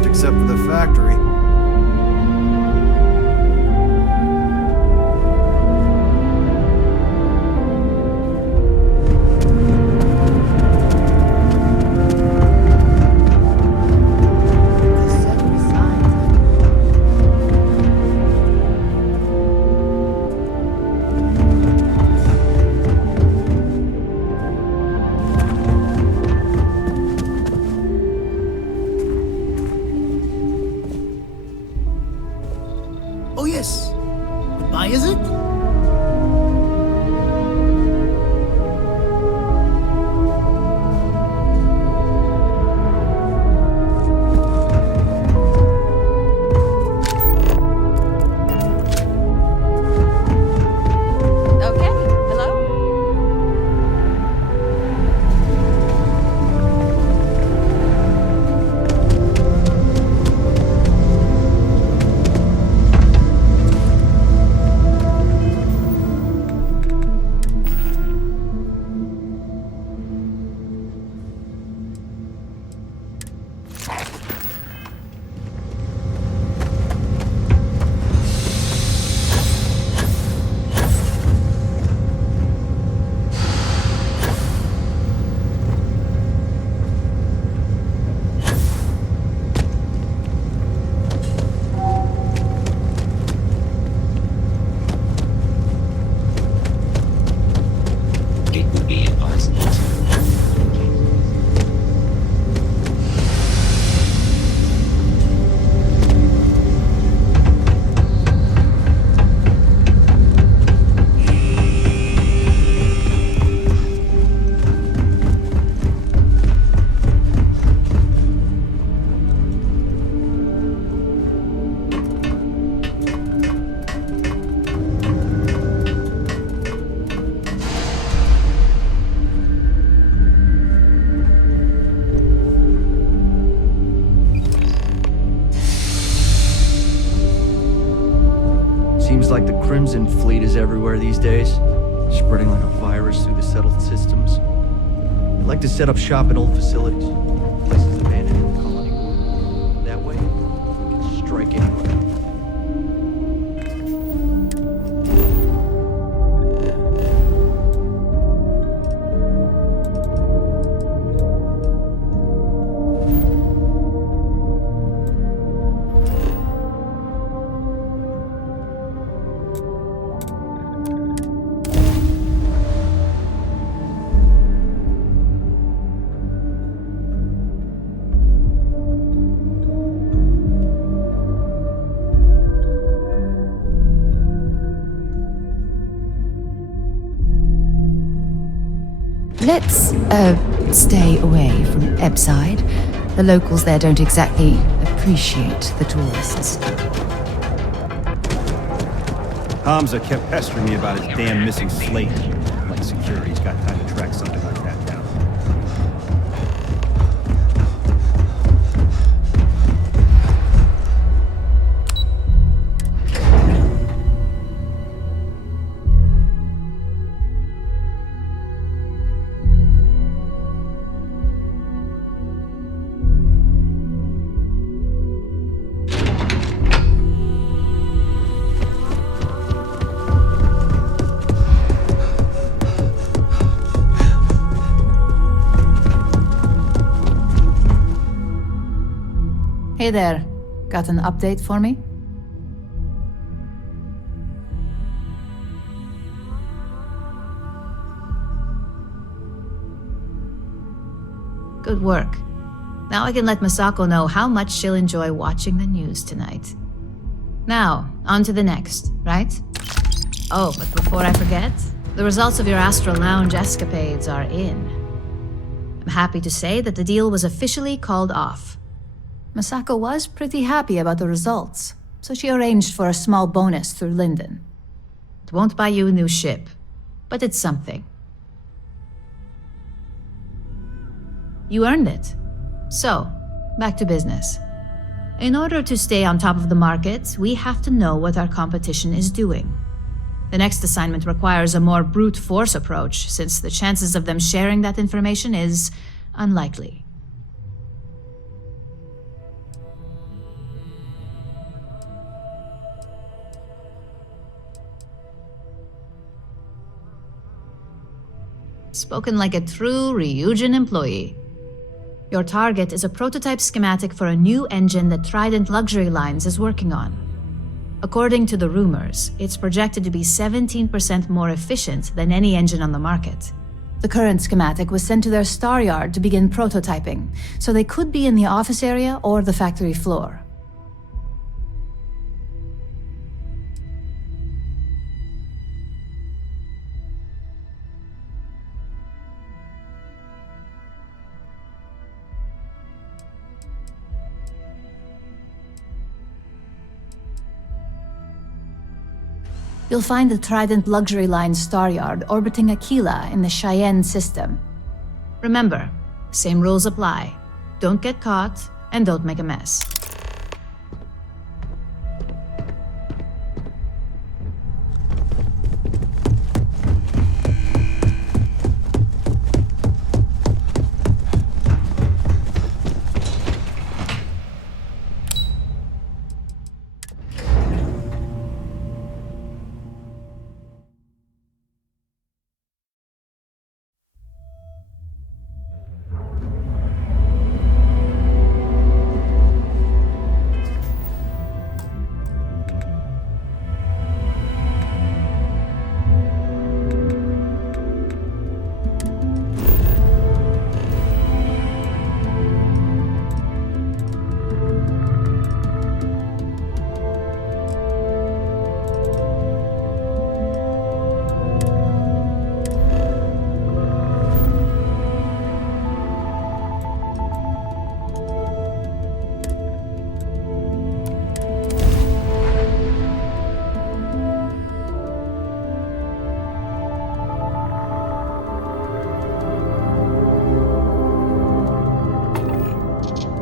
rest except for the factory. Oh yes. Goodbye, is it? Okay, hello? It would be advised not to. Seems like the Crimson Fleet is everywhere these days, spreading like a virus through the settled systems. They like to set up shop in old facilities, places abandoned in the colony. That way, we can strike anywhere. Let's, stay away from Ebside. The locals there don't exactly appreciate the tourists. Hamza kept pestering me about his damn missing slate. Like security's got time to track something like that down. Hey there, got an update for me? Good work. Now I can let Masako know how much she'll enjoy watching the news tonight. Now, on to the next, right? Oh, but before I forget, the results of your Astral Lounge escapades are in. I'm happy to say that the deal was officially called off. Masako was pretty happy about the results, so she arranged for a small bonus through Linden. It won't buy you a new ship, but it's something. You earned it. So, back to business. In order to stay on top of the market, we have to know what our competition is doing. The next assignment requires a more brute force approach, since the chances of them sharing that information is unlikely. Spoken like a true Ryujin employee. Your target is a prototype schematic for a new engine that Trident Luxury Lines is working on. According to the rumors, it's projected to be 17% more efficient than any engine on the market. The current schematic was sent to their star yard to begin prototyping, so they could be in the office area or the factory floor. You'll find the Trident Luxury Line star yard orbiting Aquila in the Cheyenne system. Remember, same rules apply. Don't get caught, and don't make a mess.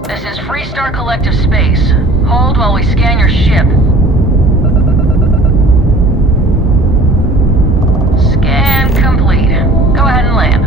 This is Freestar Collective Space. Hold while we scan your ship. Scan complete. Go ahead and land.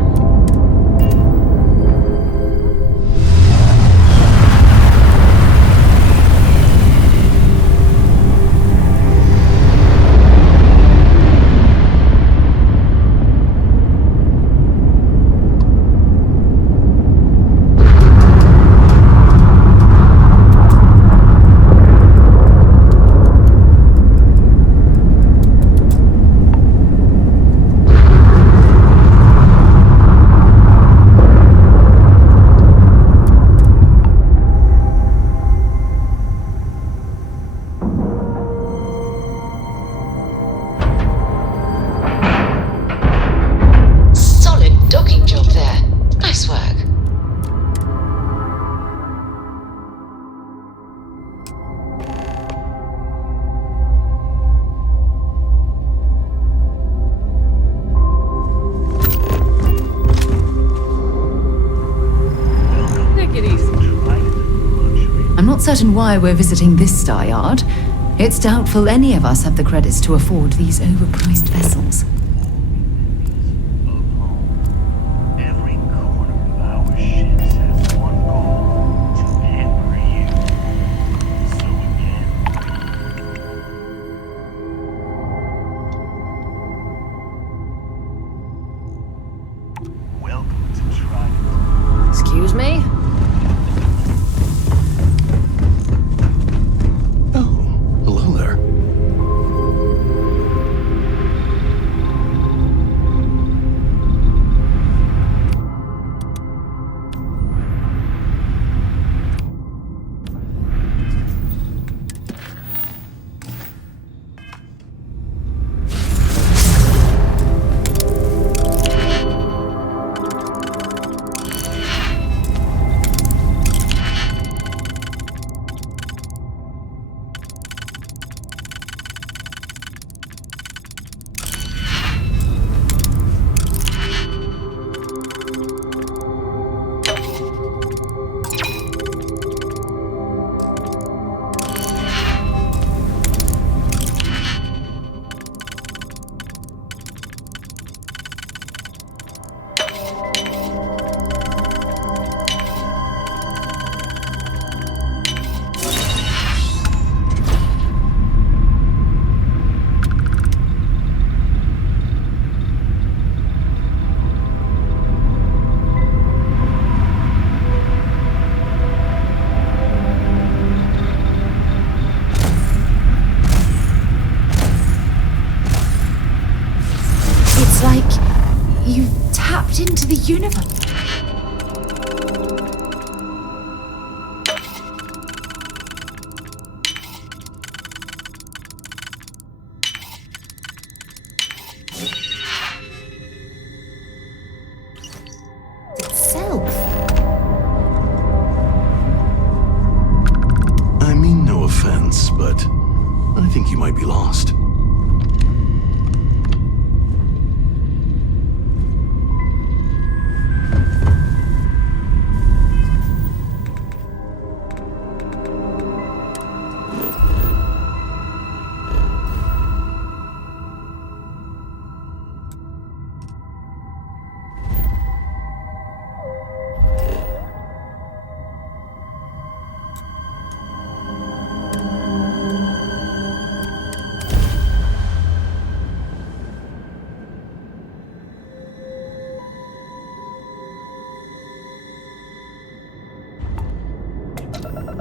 I'm not certain why we're visiting this star yard. It's doubtful any of us have the credits to afford these overpriced vessels. Every corner of our ships has one goal: to pamper you. So again, welcome to Trident. Excuse me? Hello there. think you might be lost.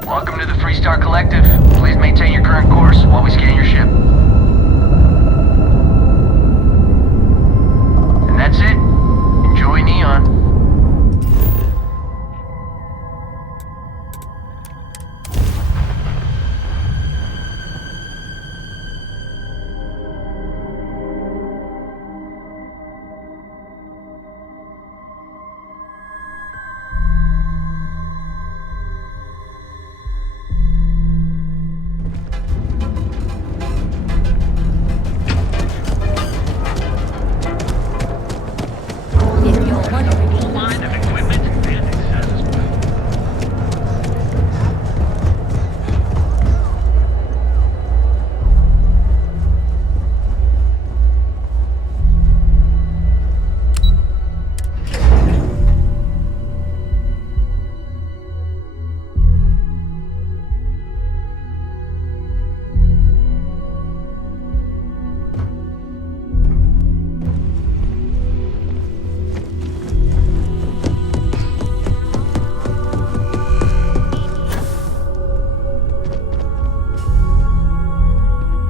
Welcome to the Freestar Collective. Please maintain your current course while we scan your ship. And that's it. Enjoy Neon.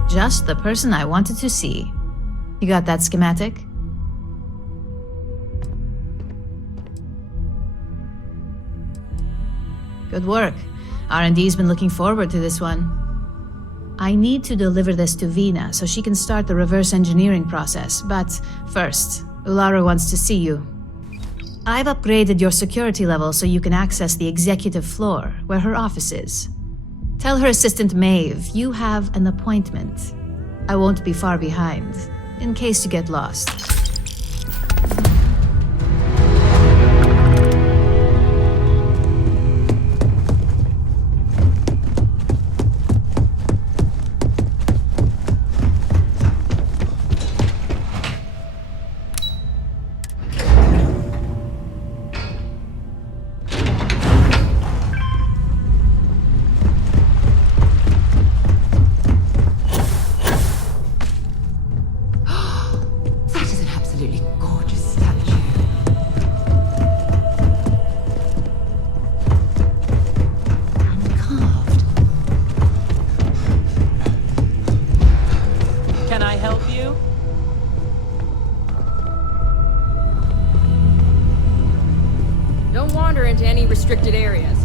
Just the person I wanted to see. You got that schematic? Good work. R&D's been looking forward to this one. I need to deliver this to Vina so she can start the reverse engineering process, but first, Ularu wants to see you. I've upgraded your security level so you can access the executive floor, where her office is. Tell her assistant Maeve you have an appointment. I won't be far behind, in case you get lost. Into any restricted areas.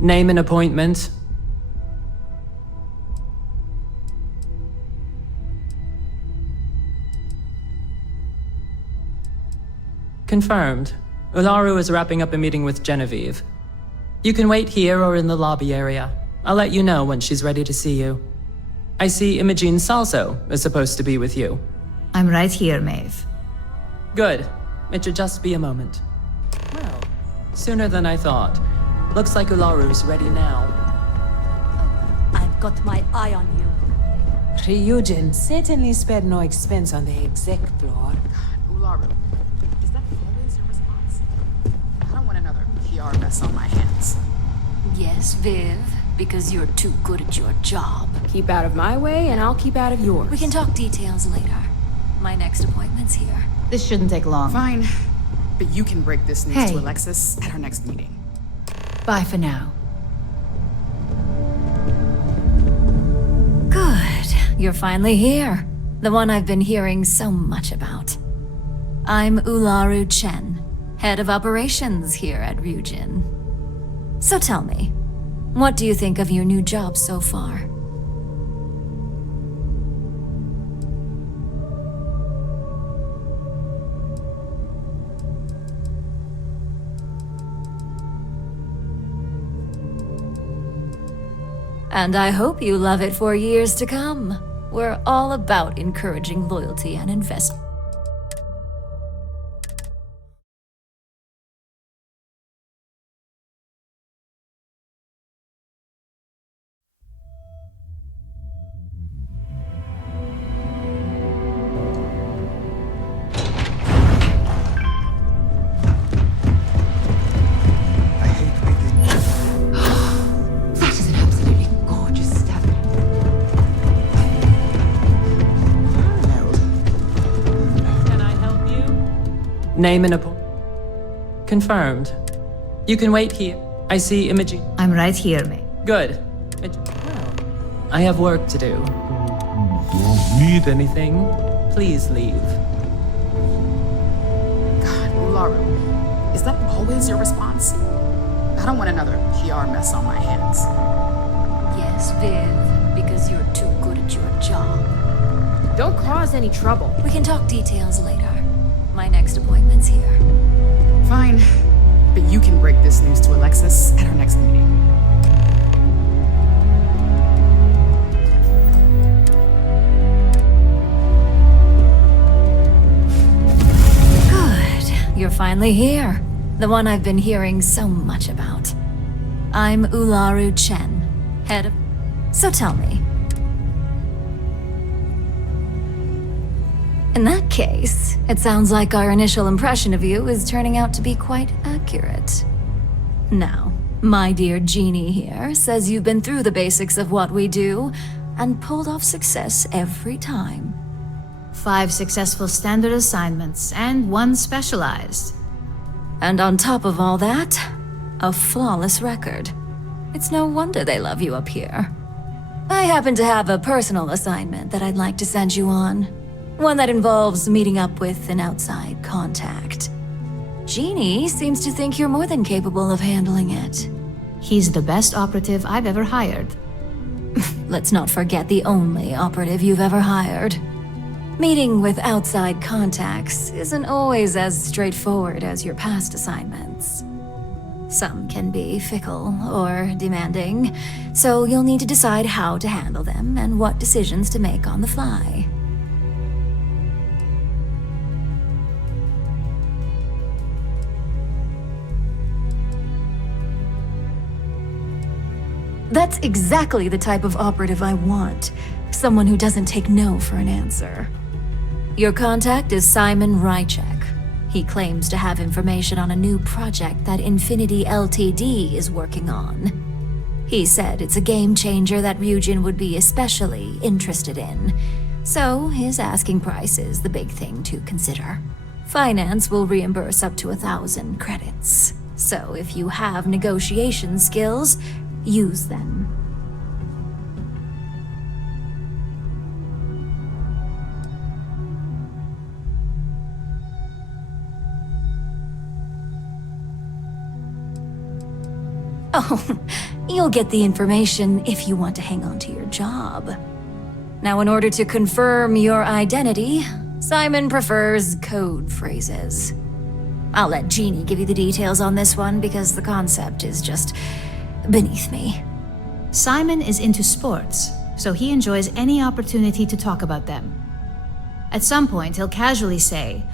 Name an appointment. Confirmed. Ularu is wrapping up a meeting with Genevieve. You can wait here or in the lobby area. I'll let you know when she's ready to see you. I see Imogene Salso is supposed to be with you. I'm right here, Maeve. Good. It should just be a moment. Well, sooner than I thought. Looks like Ularu's ready now. I've got my eye on you. Ryujin certainly spared no expense on the exec floor. Ularu, is that always your response? I don't want another PR mess on my hands. Yes, Viv, because you're too good at your job. Keep out of my way, and I'll keep out of yours. We can talk details later. My next appointment's here. This shouldn't take long. Fine, but you can break this news to Alexis at our next meeting. Bye for now. Good. You're finally here. The one I've been hearing so much about. I'm Ularu Chen, head of operations here at Ryujin. So tell me, what do you think of your new job so far? And I hope you love it for years to come. We're all about encouraging loyalty and investment. That is an absolutely gorgeous step. Can I help you? Name and appointment. Confirmed. You can wait here. I see imaging. I'm right here, mate. Good. I have work to do. Need anything? Please leave. God, Ularu, is that always your response? I don't want another PR mess on my hands. Yes, Viv, because you're too good at your job. Don't cause any trouble. We can talk details later. My next appointment's here. Fine, but you can break this news to Alexis at our next meeting. Good. You're finally here. The one I've been hearing so much about. I'm Ularu Chen, head of... So tell me. In that case, it sounds like our initial impression of you is turning out to be quite accurate. Now, my dear Jeannie here says you've been through the basics of what we do and pulled off success every time. 5 successful standard assignments and 1 specialized. And on top of all that, a flawless record. It's no wonder they love you up here. I happen to have a personal assignment that I'd like to send you on. One that involves meeting up with an outside contact. Jeannie seems to think you're more than capable of handling it. He's the best operative I've ever hired. Let's not forget the only operative you've ever hired. Meeting with outside contacts isn't always as straightforward as your past assignments. Some can be fickle or demanding, so you'll need to decide how to handle them and what decisions to make on the fly. That's exactly the type of operative I want. Someone who doesn't take no for an answer. Your contact is Simon Rychek. He claims to have information on a new project that Infinity Ltd is working on. He said it's a game changer that Ryujin would be especially interested in. So his asking price is the big thing to consider. Finance will reimburse up to 1,000 credits. So if you have negotiation skills, use them. Oh, you'll get the information if you want to hang on to your job. Now, in order to confirm your identity, Simon prefers code phrases. I'll let Jeannie give you the details on this one because the concept is just beneath me. Simon is into sports, so he enjoys any opportunity to talk about them. At some point, he'll casually say,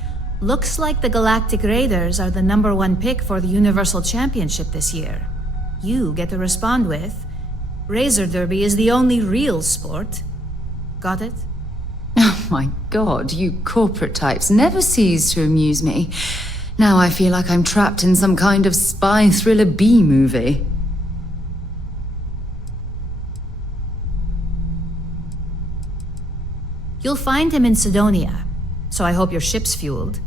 "Looks like the Galactic Raiders are the #1 pick for the Universal Championship this year." You get to respond with, "Razor Derby is the only real sport." Got it? Oh my god, you corporate types never cease to amuse me. Now I feel like I'm trapped in some kind of spy thriller B-movie. You'll find him in Sidonia, so I hope your ship's fueled.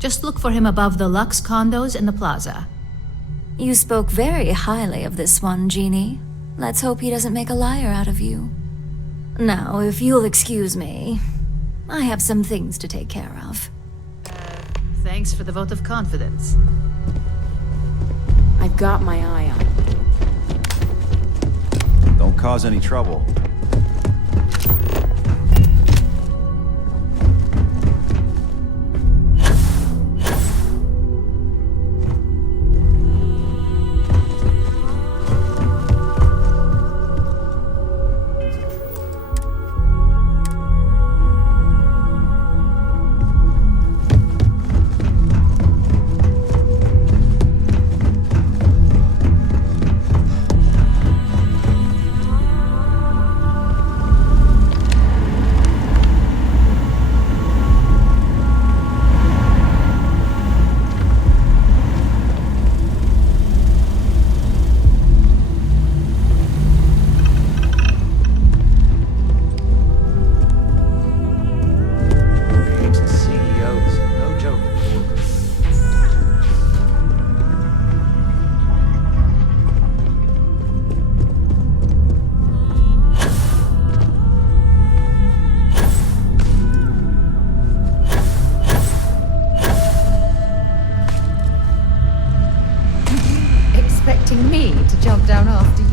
Just look for him above the Lux condos in the plaza. You spoke very highly of this one, Jeannie. Let's hope he doesn't make a liar out of you. Now, if you'll excuse me, I have some things to take care of. Thanks for the vote of confidence. I've got my eye on it. Don't cause any trouble. down after you.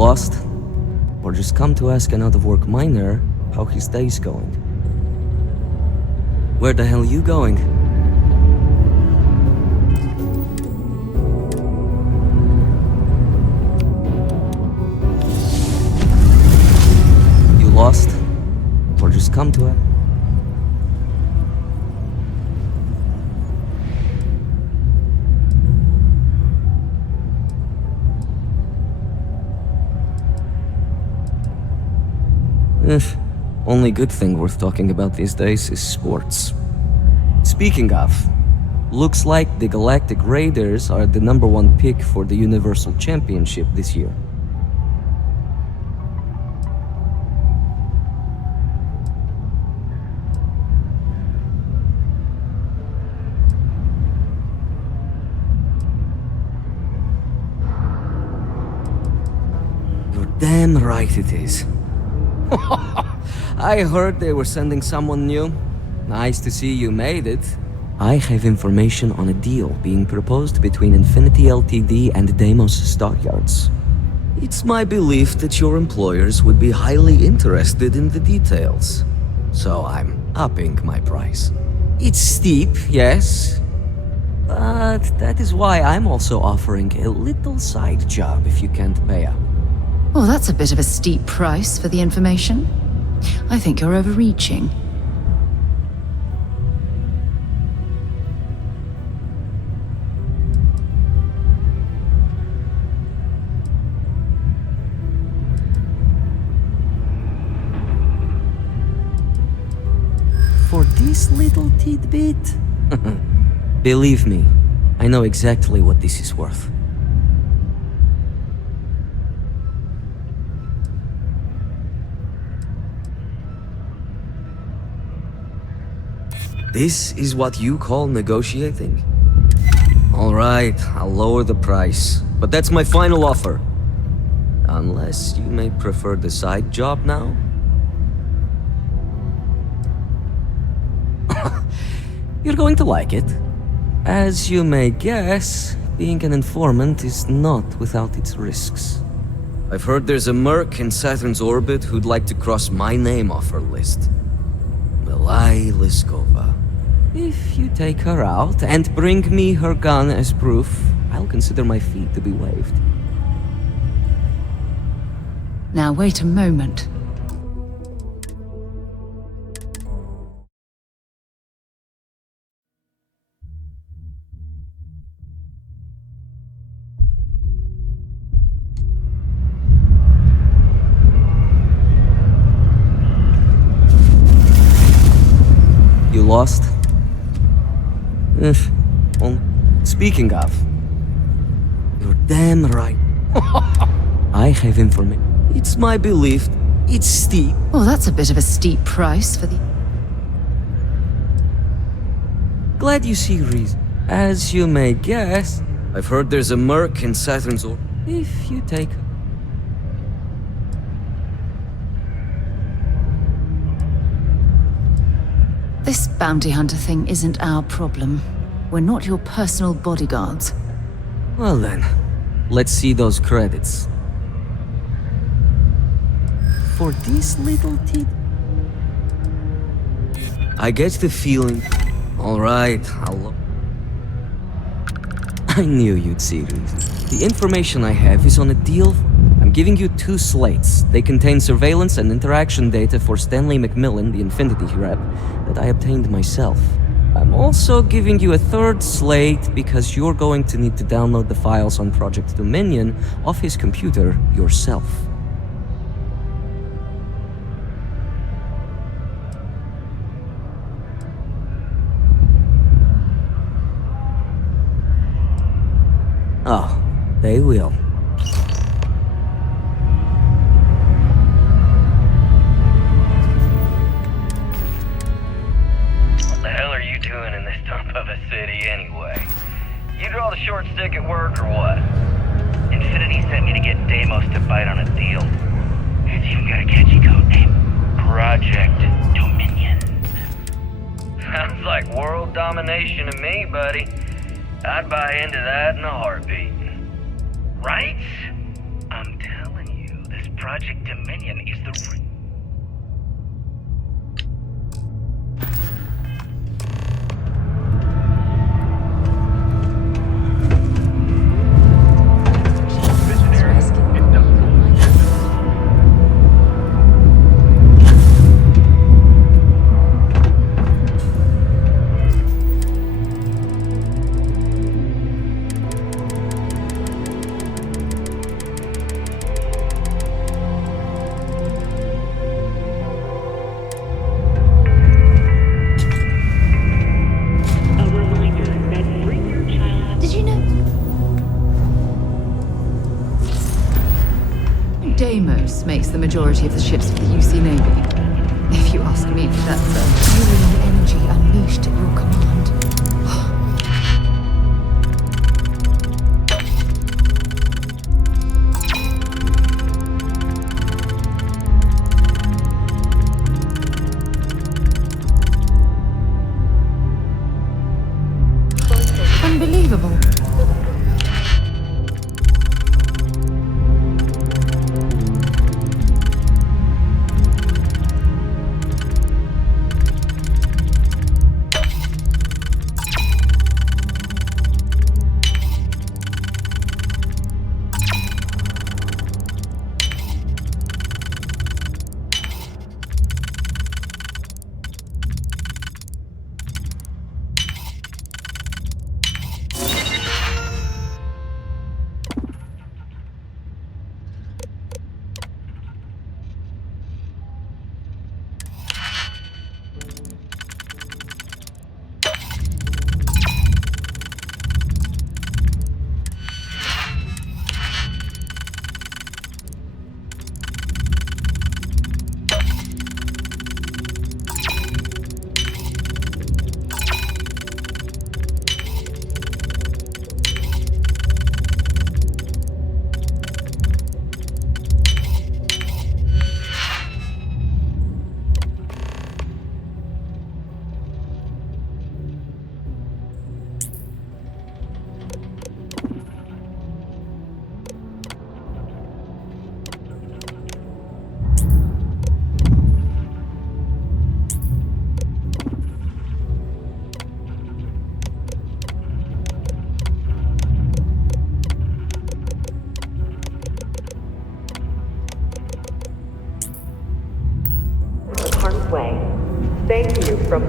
Lost? Or just come to ask an out-of-work miner how his day's going? Where the hell you going? You lost? Or just come to it? Only good thing worth talking about these days is sports. Speaking of, looks like the Galactic Raiders are the #1 pick for the Universal Championship this year. You're damn right it is. I heard they were sending someone new. Nice to see you made it. I have information on a deal being proposed between Infinity Ltd and Deimos Stockyards. It's my belief that your employers would be highly interested in the details. So I'm upping my price. It's steep, yes. But that is why I'm also offering a little side job if you can't pay up. Well, that's a bit of a steep price for the information. I think you're overreaching. For this little tidbit? Believe me, I know exactly what this is worth. This is what you call negotiating? Alright, I'll lower the price, but that's my final offer. Unless you may prefer the side job now? You're going to like it. As you may guess, being an informant is not without its risks. I've heard there's a merc in Saturn's orbit who'd like to cross my name off her list. Milai Liskova. If you take her out and bring me her gun as proof, I'll consider my fee to be waived. Now wait a moment. You lost? Well, speaking of, you're damn right. I have information. It's my belief. It's steep. Oh, that's a bit of a steep price for the... Glad you see reason. As you may guess, I've heard there's a merc in Saturn's orbit. If you take... This bounty hunter thing isn't our problem. We're not your personal bodyguards. Well then, let's see those credits. For this little tid... I get the feeling... Alright, I'll... I knew you'd see reason. The information I have is on a deal... I'm giving you 2 slates. They contain surveillance and interaction data for Stanley McMillan, the Infinity rep, that I obtained myself. I'm also giving you a 3rd slate because you're going to need to download the files on Project Dominion off his computer yourself. Oh, they will. Doing in this dump of a city anyway? You draw the short stick at work or what? Infinity sent me to get Deimos to bite on a deal. It's even got a catchy code name. Project Dominion. Sounds like world domination to me, buddy. I'd buy into that in a heartbeat. Right? I'm telling you, this Project Dominion is the Deimos makes the majority of the ships for the UC Navy. If you ask me, that's a alien energy unleashed at your command. Unbelievable.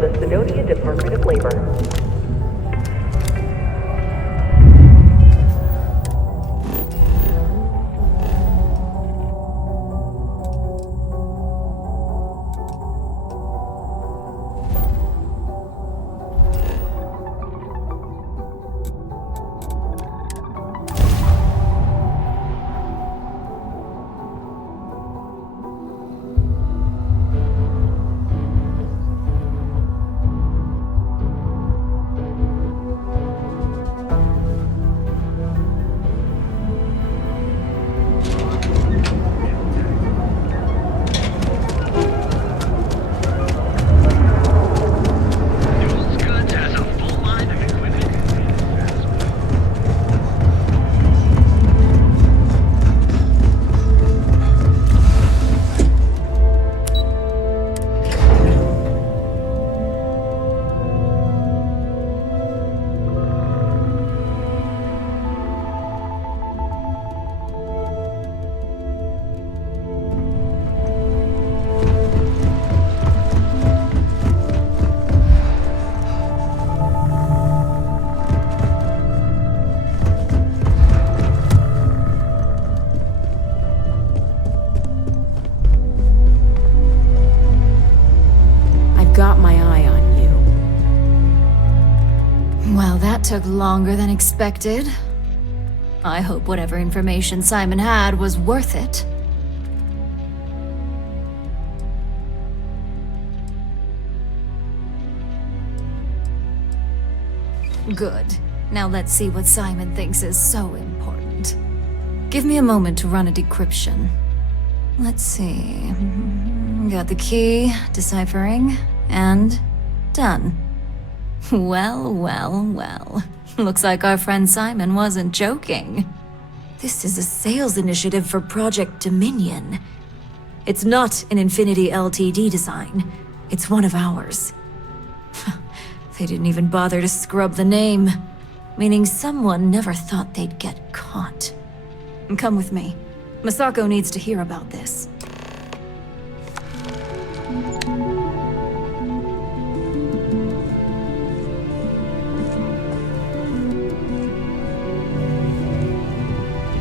the Sidonia Department of Labor. Took longer than expected. I hope whatever information Simon had was worth it. Good. Now let's see what Simon thinks is so important. Give me a moment to run a decryption. Let's see. Got the key, deciphering, and done. Well, well, well. Looks like our friend Simon wasn't joking. This is a sales initiative for Project Dominion. It's not an Infinity Ltd design. It's one of ours. They didn't even bother to scrub the name, meaning someone never thought they'd get caught. Come with me. Masako needs to hear about this.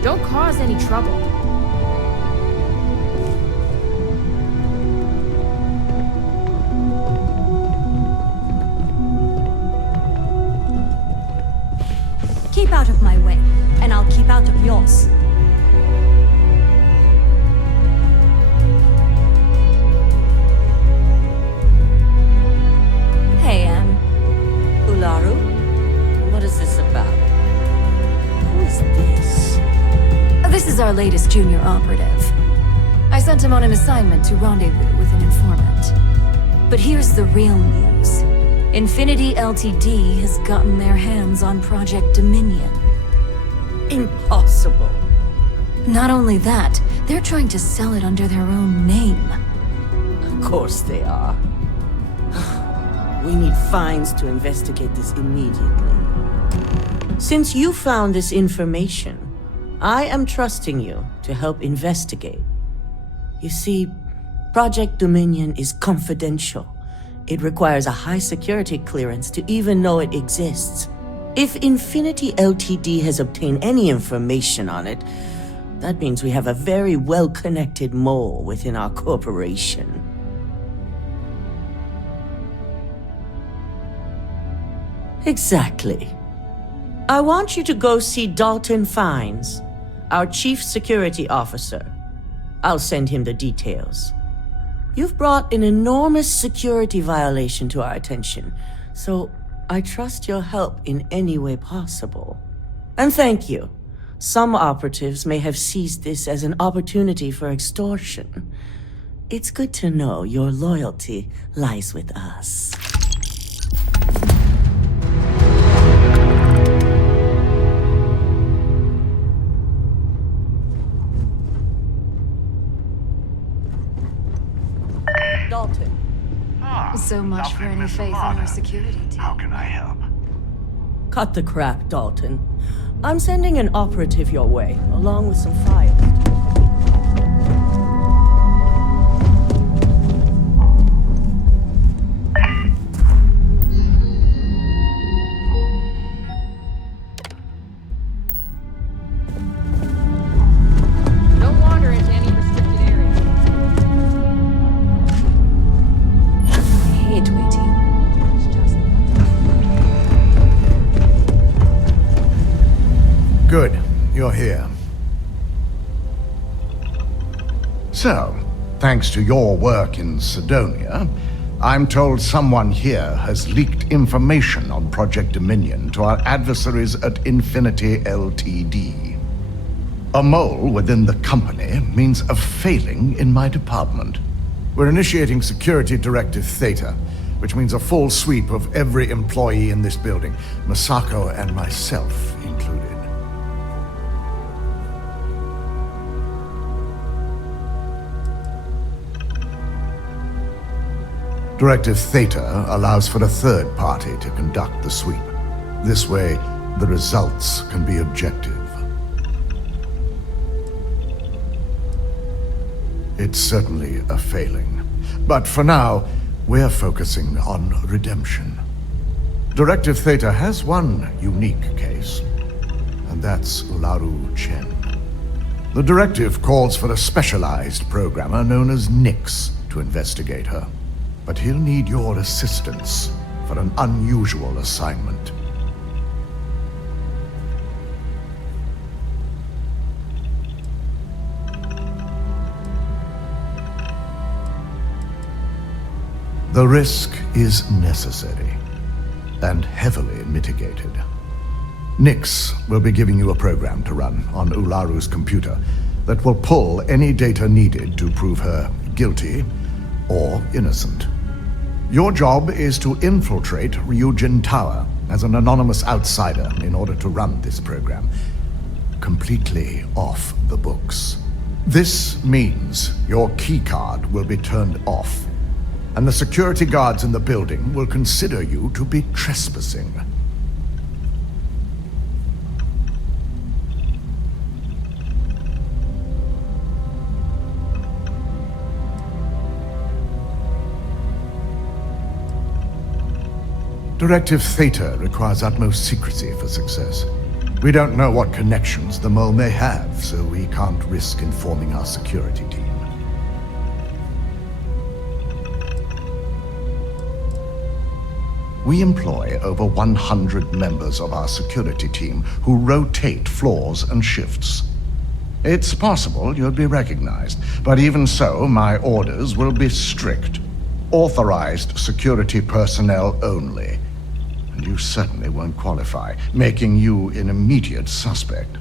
Don't cause any trouble. Keep out of my way, and I'll keep out of yours. Hey, Ularu? What is this about? Who's this? This is our latest junior operative. I sent him on an assignment to rendezvous with an informant. But here's the real news. Infinity Ltd has gotten their hands on Project Dominion. Impossible. Not only that, they're trying to sell it under their own name. Of course they are. We need fines to investigate this immediately. Since you found this information, I am trusting you to help investigate. You see, Project Dominion is confidential. It requires a high security clearance to even know it exists. If Infinity Ltd has obtained any information on it, that means we have a very well-connected mole within our corporation. Exactly. I want you to go see Dalton Fines, our Chief Security Officer. I'll send him the details. You've brought an enormous security violation to our attention, so I trust your help in any way possible. And thank you. Some operatives may have seized this as an opportunity for extortion. It's good to know your loyalty lies with us. Dalton. So much for any faith in our security team. How can I help? Cut the crap, Dalton. I'm sending an operative your way, along with some files. Good, you're here. So, thanks to your work in Sidonia, I'm told someone here has leaked information on Project Dominion to our adversaries at Infinity Ltd. A mole within the company means a failing in my department. We're initiating Security Directive Theta, which means a full sweep of every employee in this building, Masako and myself included. Directive Theta allows for a third party to conduct the sweep. This way, the results can be objective. It's certainly a failing. But for now, we're focusing on redemption. Directive Theta has one unique case, and that's Ularu Chen. The directive calls for a specialized programmer known as Nix to investigate her. But he'll need your assistance for an unusual assignment. The risk is necessary and heavily mitigated. Nix will be giving you a program to run on Ularu's computer that will pull any data needed to prove her guilty or innocent. Your job is to infiltrate Ryujin Tower as an anonymous outsider in order to run this program completely off the books. This means your keycard will be turned off, and the security guards in the building will consider you to be trespassing. Directive Theta requires utmost secrecy for success. We don't know what connections the mole may have, so we can't risk informing our security team. We employ over 100 members of our security team who rotate floors and shifts. It's possible you'll be recognized, but even so, my orders will be strict. Authorized security personnel only. And you certainly won't qualify, making you an immediate suspect.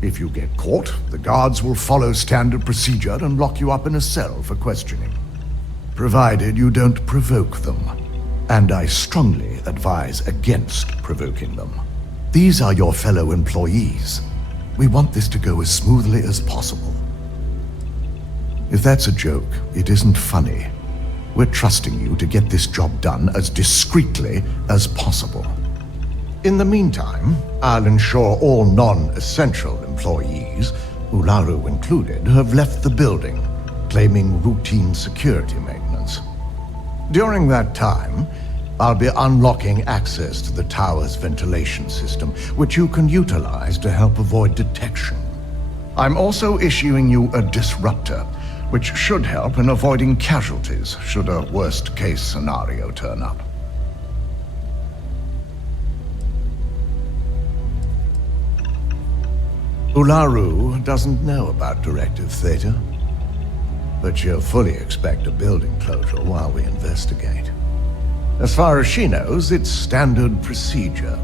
If you get caught, the guards will follow standard procedure and lock you up in a cell for questioning. Provided you don't provoke them. And I strongly advise against provoking them. These are your fellow employees. We want this to go as smoothly as possible. If that's a joke, it isn't funny. We're trusting you to get this job done as discreetly as possible. In the meantime, I'll ensure all non-essential employees, Ularu included, have left the building, claiming routine security maintenance. During that time, I'll be unlocking access to the tower's ventilation system, which you can utilize to help avoid detection. I'm also issuing you a disruptor, which should help in avoiding casualties should a worst-case scenario turn up. Ularu doesn't know about Directive Theta, but she'll fully expect a building closure while we investigate. As far as she knows, it's standard procedure,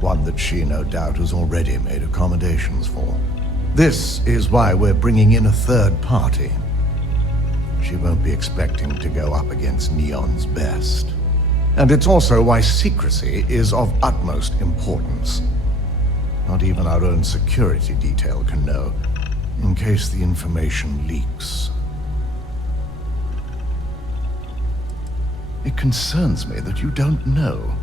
one that she no doubt has already made accommodations for. This is why we're bringing in a third party. She won't be expecting to go up against Neon's best. And it's also why secrecy is of utmost importance. Not even our own security detail can know, in case the information leaks. It concerns me that you don't know.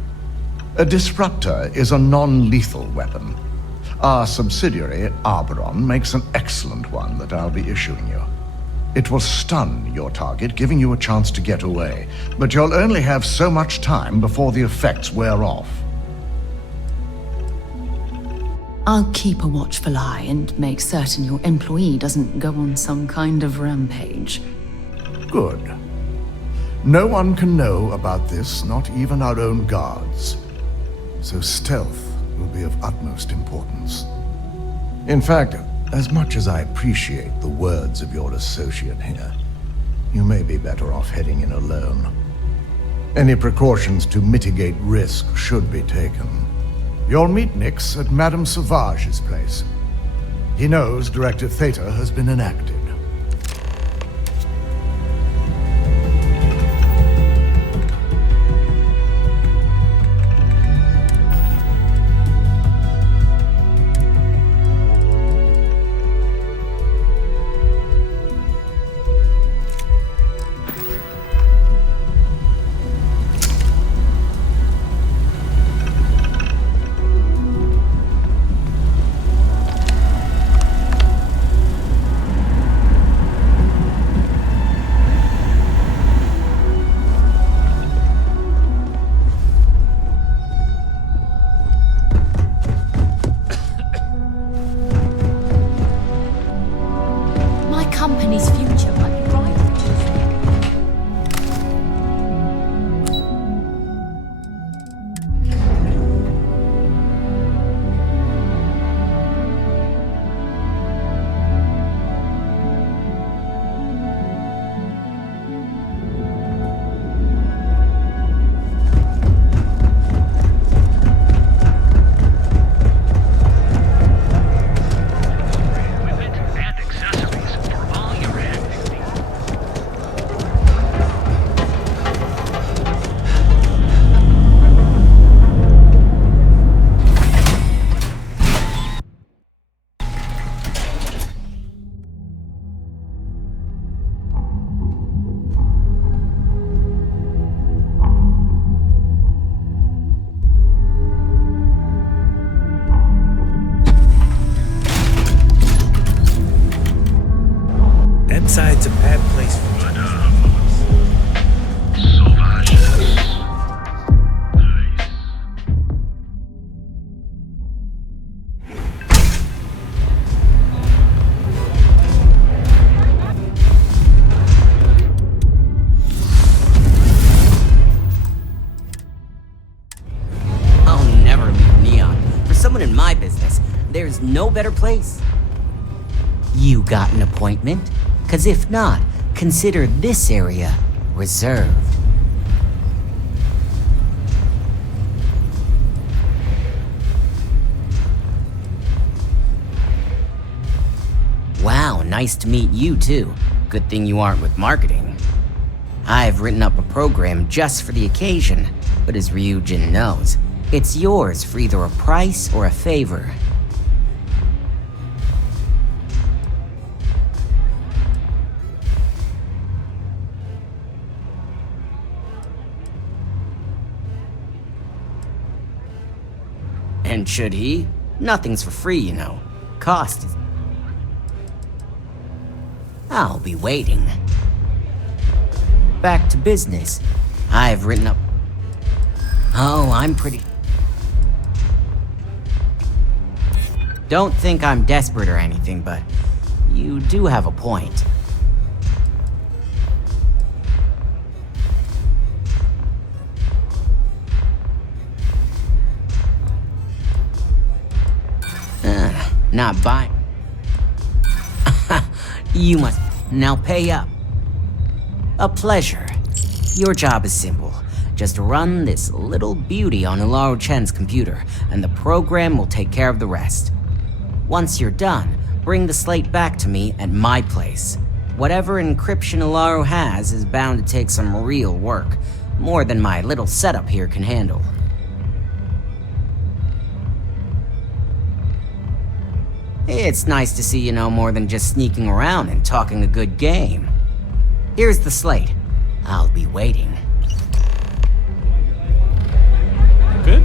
A disruptor is a non-lethal weapon. Our subsidiary, Arboron, makes an excellent one that I'll be issuing you. It will stun your target, giving you a chance to get away, but you'll only have so much time before the effects wear off. I'll keep a watchful eye and make certain your employee doesn't go on some kind of rampage. Good. No one can know about this, not even our own guards. so stealth will be of utmost importance. In fact, as much as I appreciate the words of your associate here, you may be better off heading in alone. Any precautions to mitigate risk should be taken. You'll meet Nix at Madame Sauvage's place. He knows Directive Theta has been enacted. Inside's a bad place for me. I'll never leave Neon. For someone in my business, there's no better place. You got an appointment? 'Cause if not, consider this area reserved. Wow, nice to meet you too. Good thing you aren't with marketing. I've written up a program just for the occasion, but as Ryujin knows, it's yours for either a price or a favor. And should he? Nothing's for free, you know. Cost is... I'll be waiting. Back to business. I've written up... Oh, I'm pretty... Don't think I'm desperate or anything, but you do have a point. Not buying. You must now pay up. A pleasure. Your job is simple. Just run this little beauty on Ularu Chen's computer, and the program will take care of the rest. Once you're done, bring the slate back to me at my place. Whatever encryption Ularu has is bound to take some real work, more than my little setup here can handle. It's nice to see you know more than just sneaking around and talking a good game. Here's the slate. I'll be waiting. Good?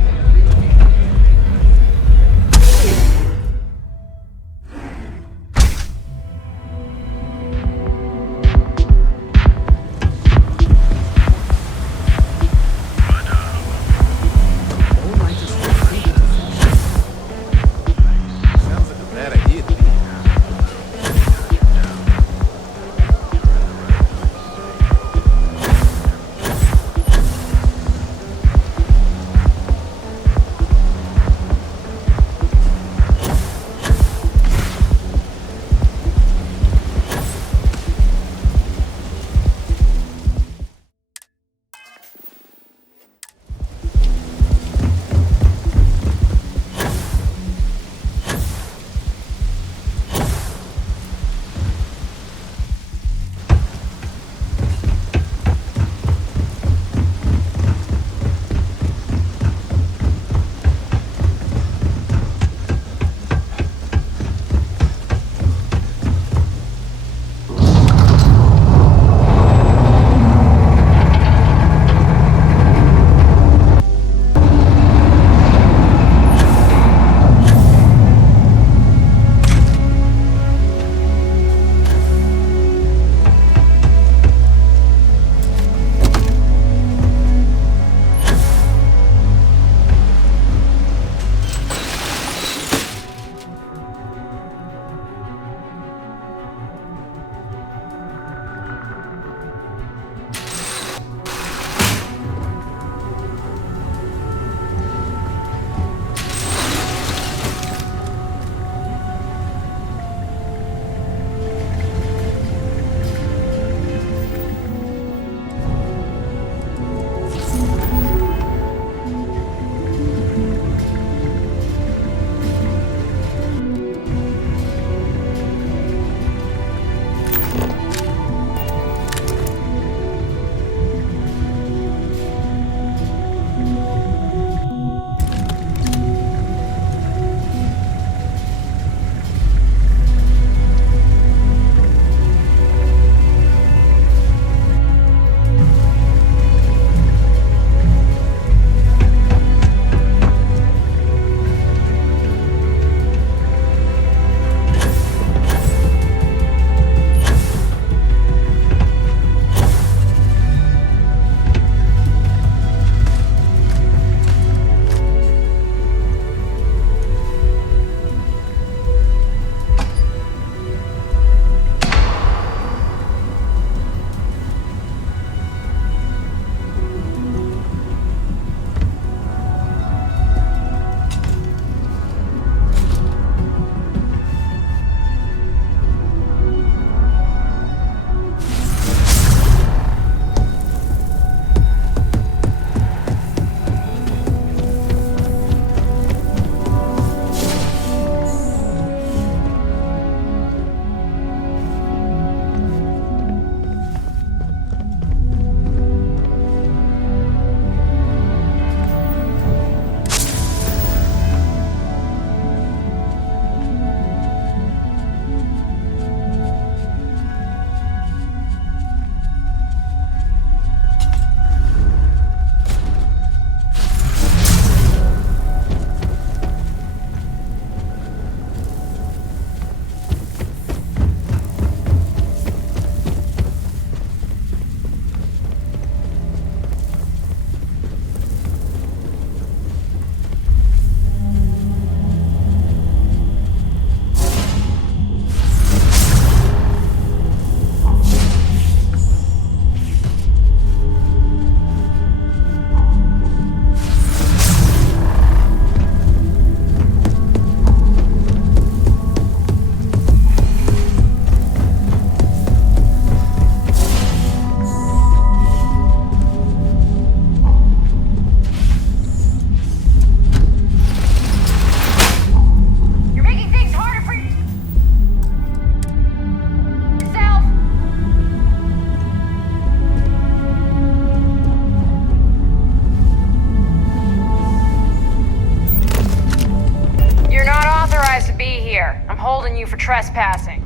for trespassing.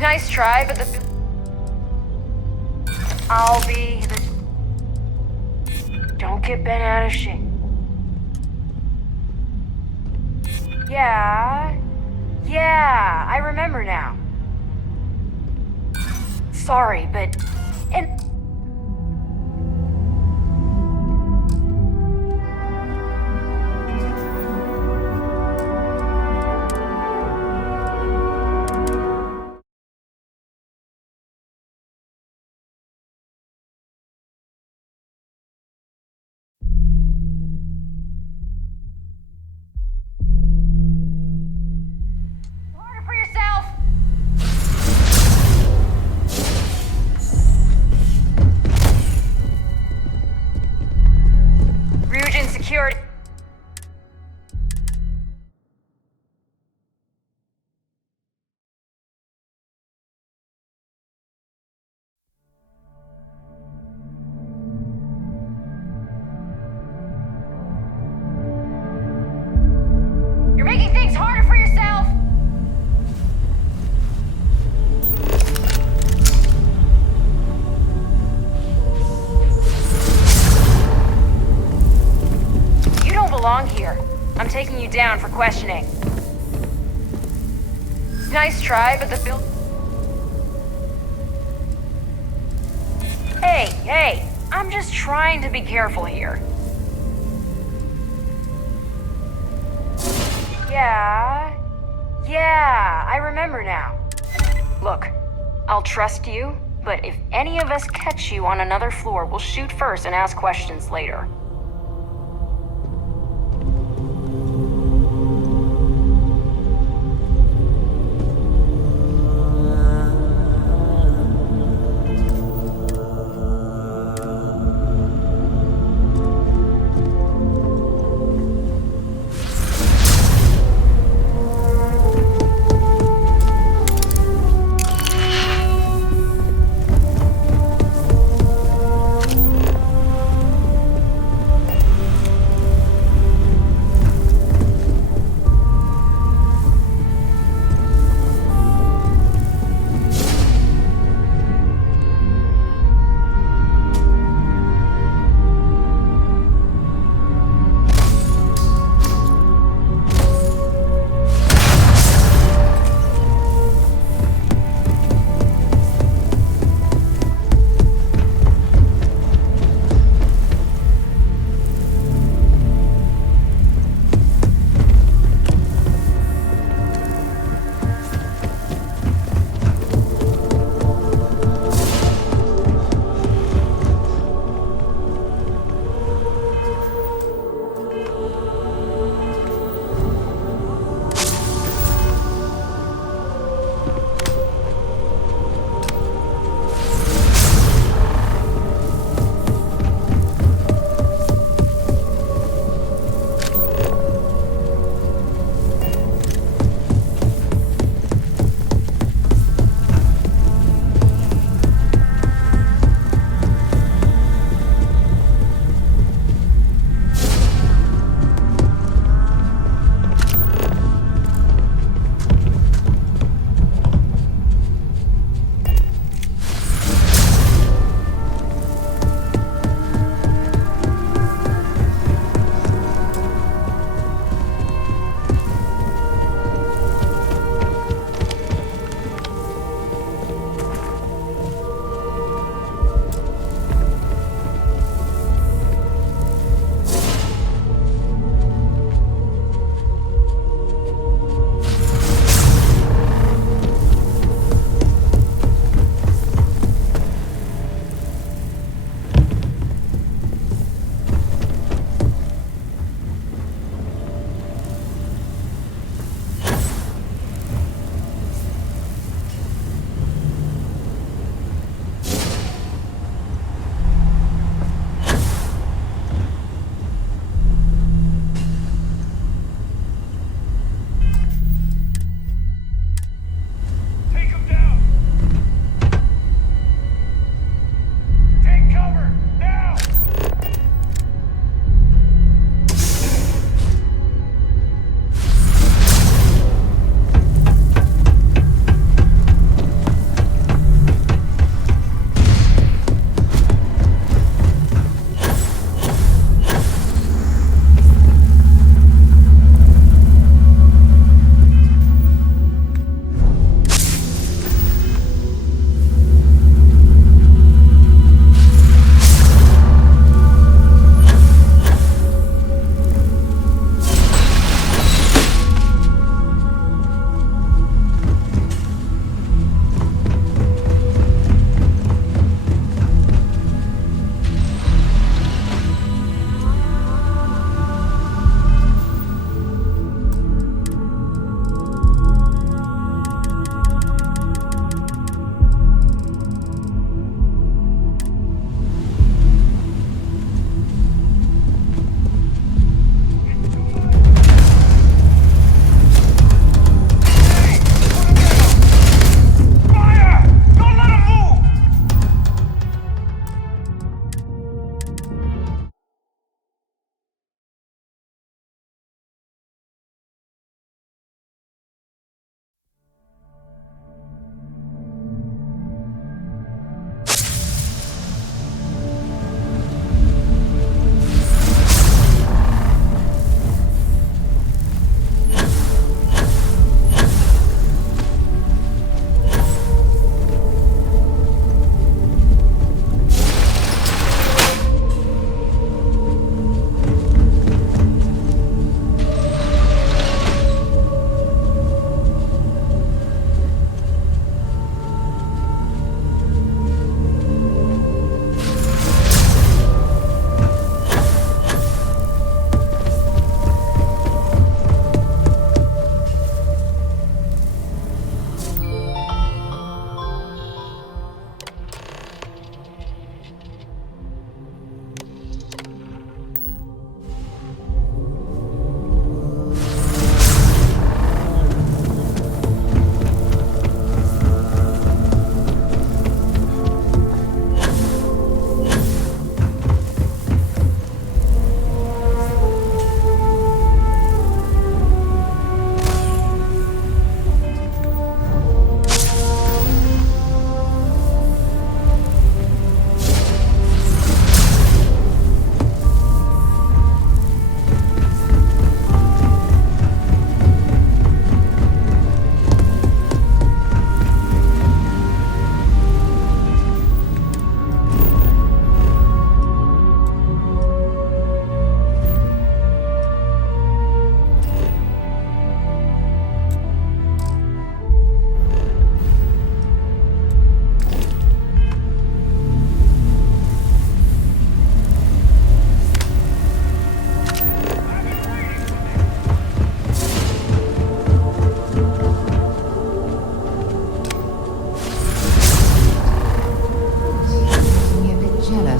Nice try, but I'll be the... Don't get bent out of shape. Yeah, I remember now. Sorry, but... Harder for yourself! Ryujin secured. You're making things harder for yourself! You don't belong here. I'm taking you down for questioning. Nice try, but the build... Hey, I'm just trying to be careful here. Yeah, I remember now. Look, I'll trust you, but if any of us catch you on another floor, we'll shoot first and ask questions later.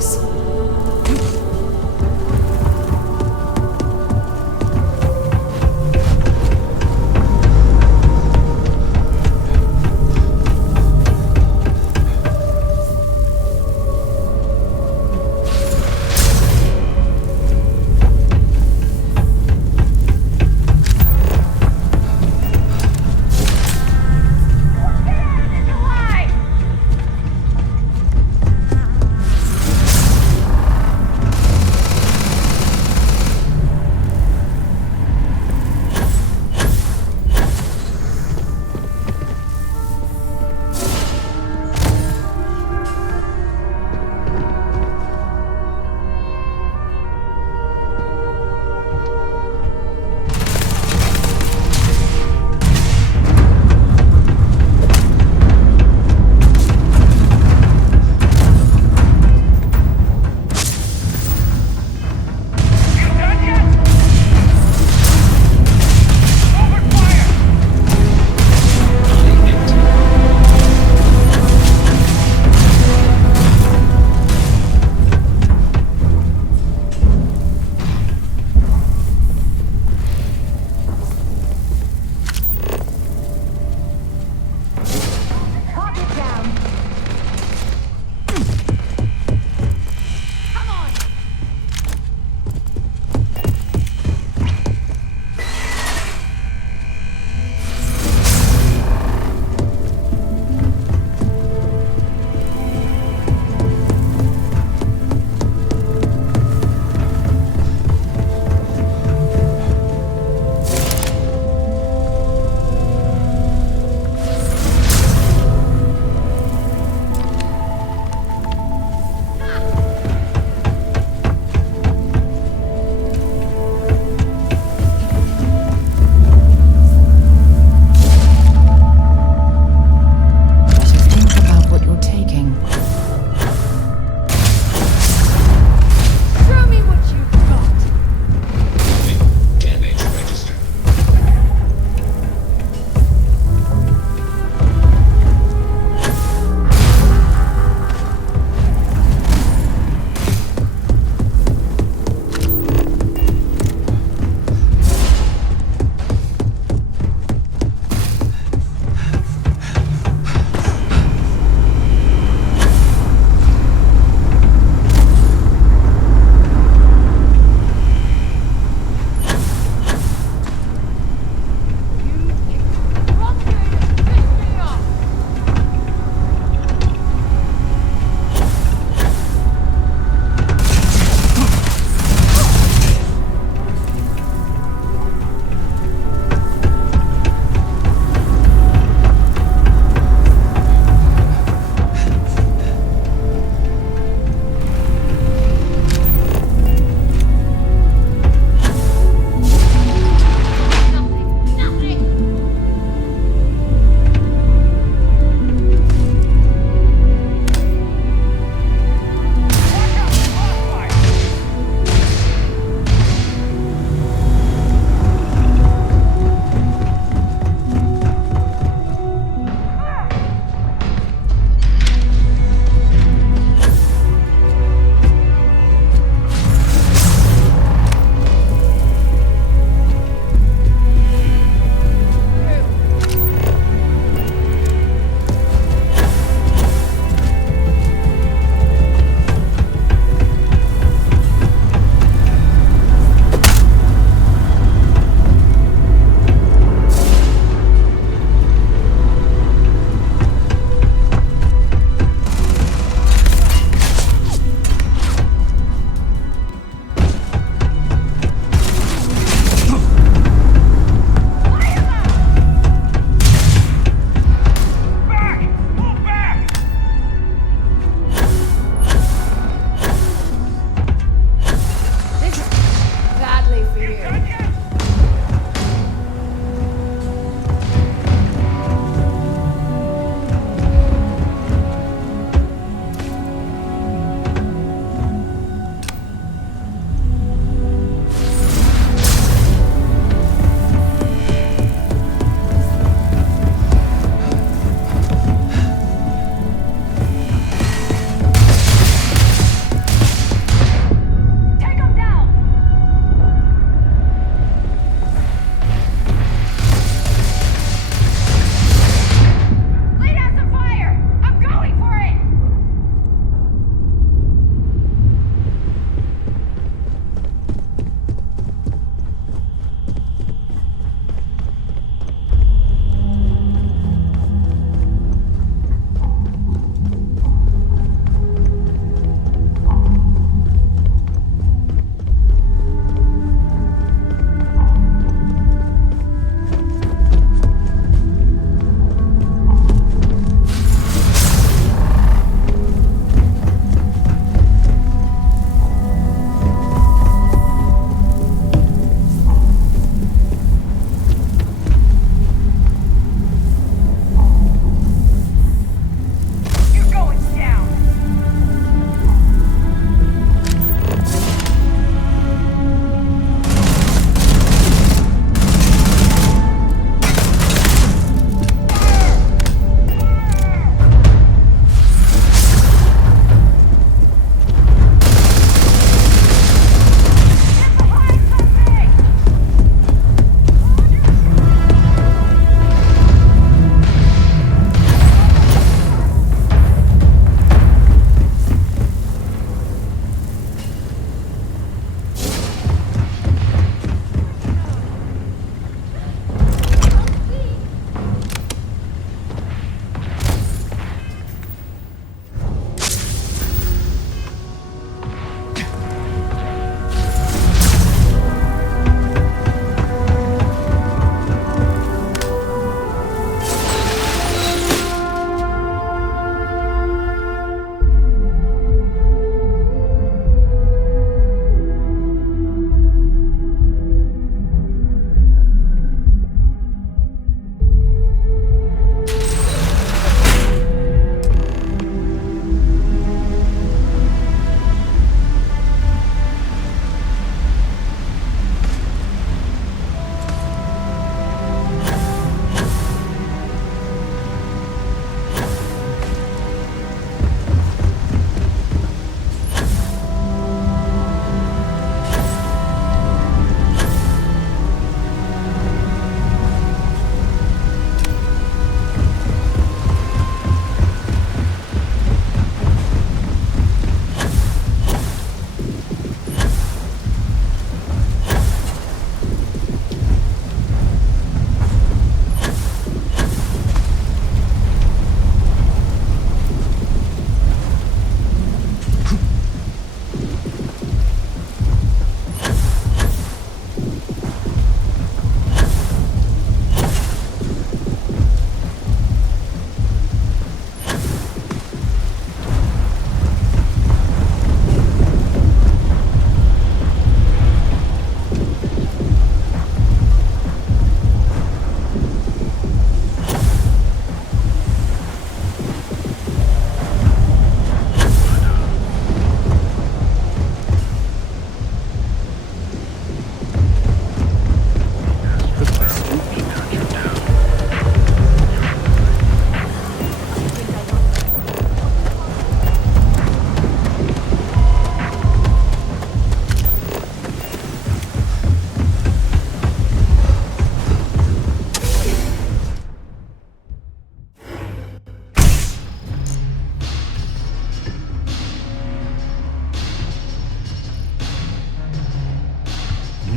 close.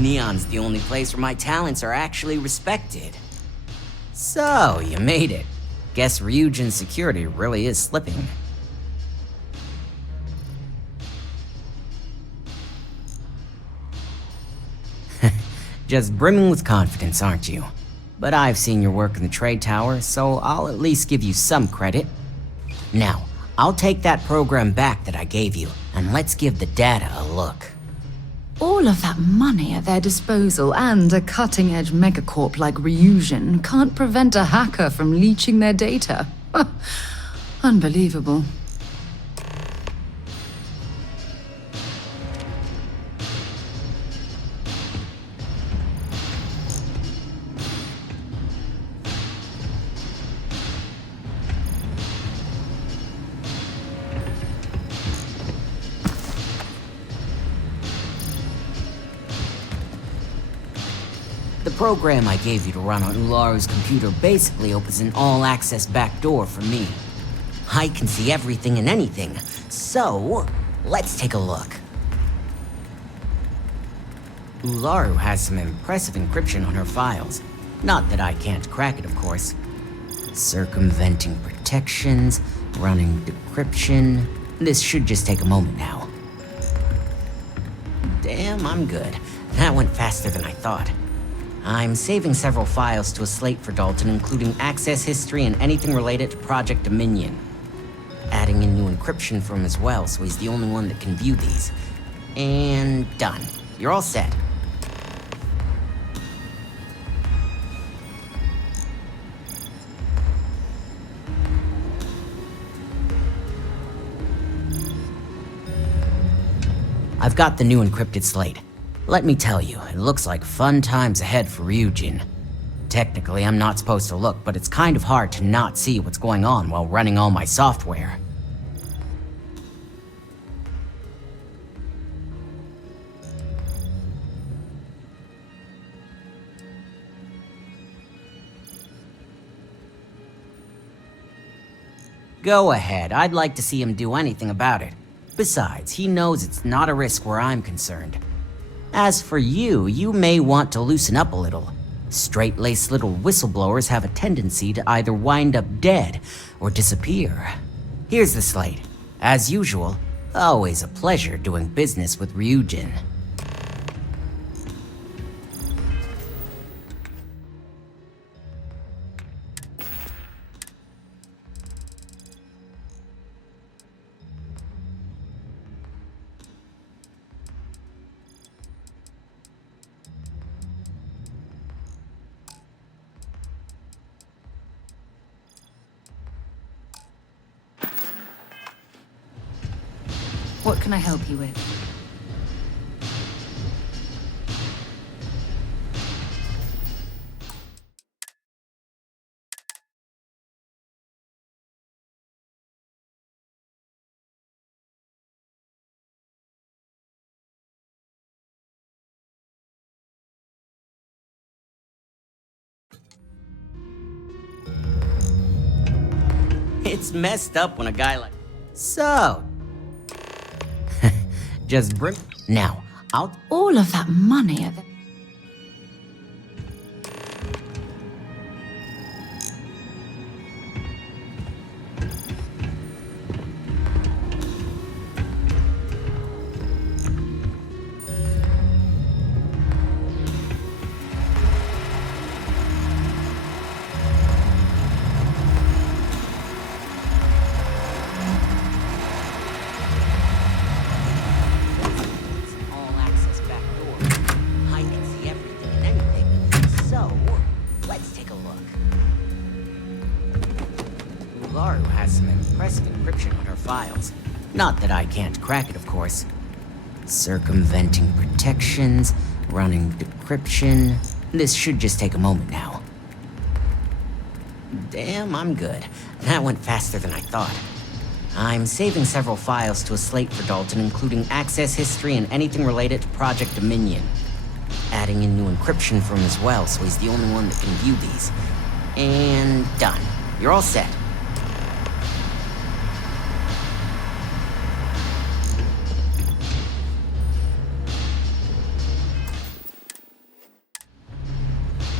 Neon's the only place where my talents are actually respected. So, you made it. Guess Ryujin's security really is slipping. Just brimming with confidence, aren't you? But I've seen your work in the trade tower, so I'll at least give you some credit. Now, I'll take that program back that I gave you, and let's give the data a look. All of that money at their disposal and a cutting-edge megacorp like Ryujin can't prevent a hacker from leeching their data. Unbelievable. The program I gave you to run on Ularu's computer basically opens an all-access backdoor for me. I can see everything and anything, so let's take a look. Ularu has some impressive encryption on her files. Not that I can't crack it, of course. Circumventing protections, running decryption. This should just take a moment now. Damn, I'm good. That went faster than I thought. I'm saving several files to a slate for Dalton, including access history and anything related to Project Dominion. Adding in new encryption for him as well, so he's the only one that can view these. And done. You're all set. I've got the new encrypted slate. Let me tell you, it looks like fun times ahead for Ryujin. Technically, I'm not supposed to look, but it's kind of hard to not see what's going on while running all my software. Go ahead, I'd like to see him do anything about it. Besides, he knows it's not a risk where I'm concerned. As for you, you may want to loosen up a little. Straight-laced little whistleblowers have a tendency to either wind up dead or disappear. Here's the slate. As usual, always a pleasure doing business with Ryujin. What can I help you with? It's messed up when a guy like... So... Just bring... Now, I'll... All of that money at the... Not that I can't crack it, of course. Circumventing protections, running decryption. This should just take a moment now. Damn, I'm good. That went faster than I thought. I'm saving several files to a slate for Dalton, including access history and anything related to Project Dominion. Adding in new encryption for him as well, so he's the only one that can view these. And done. You're all set.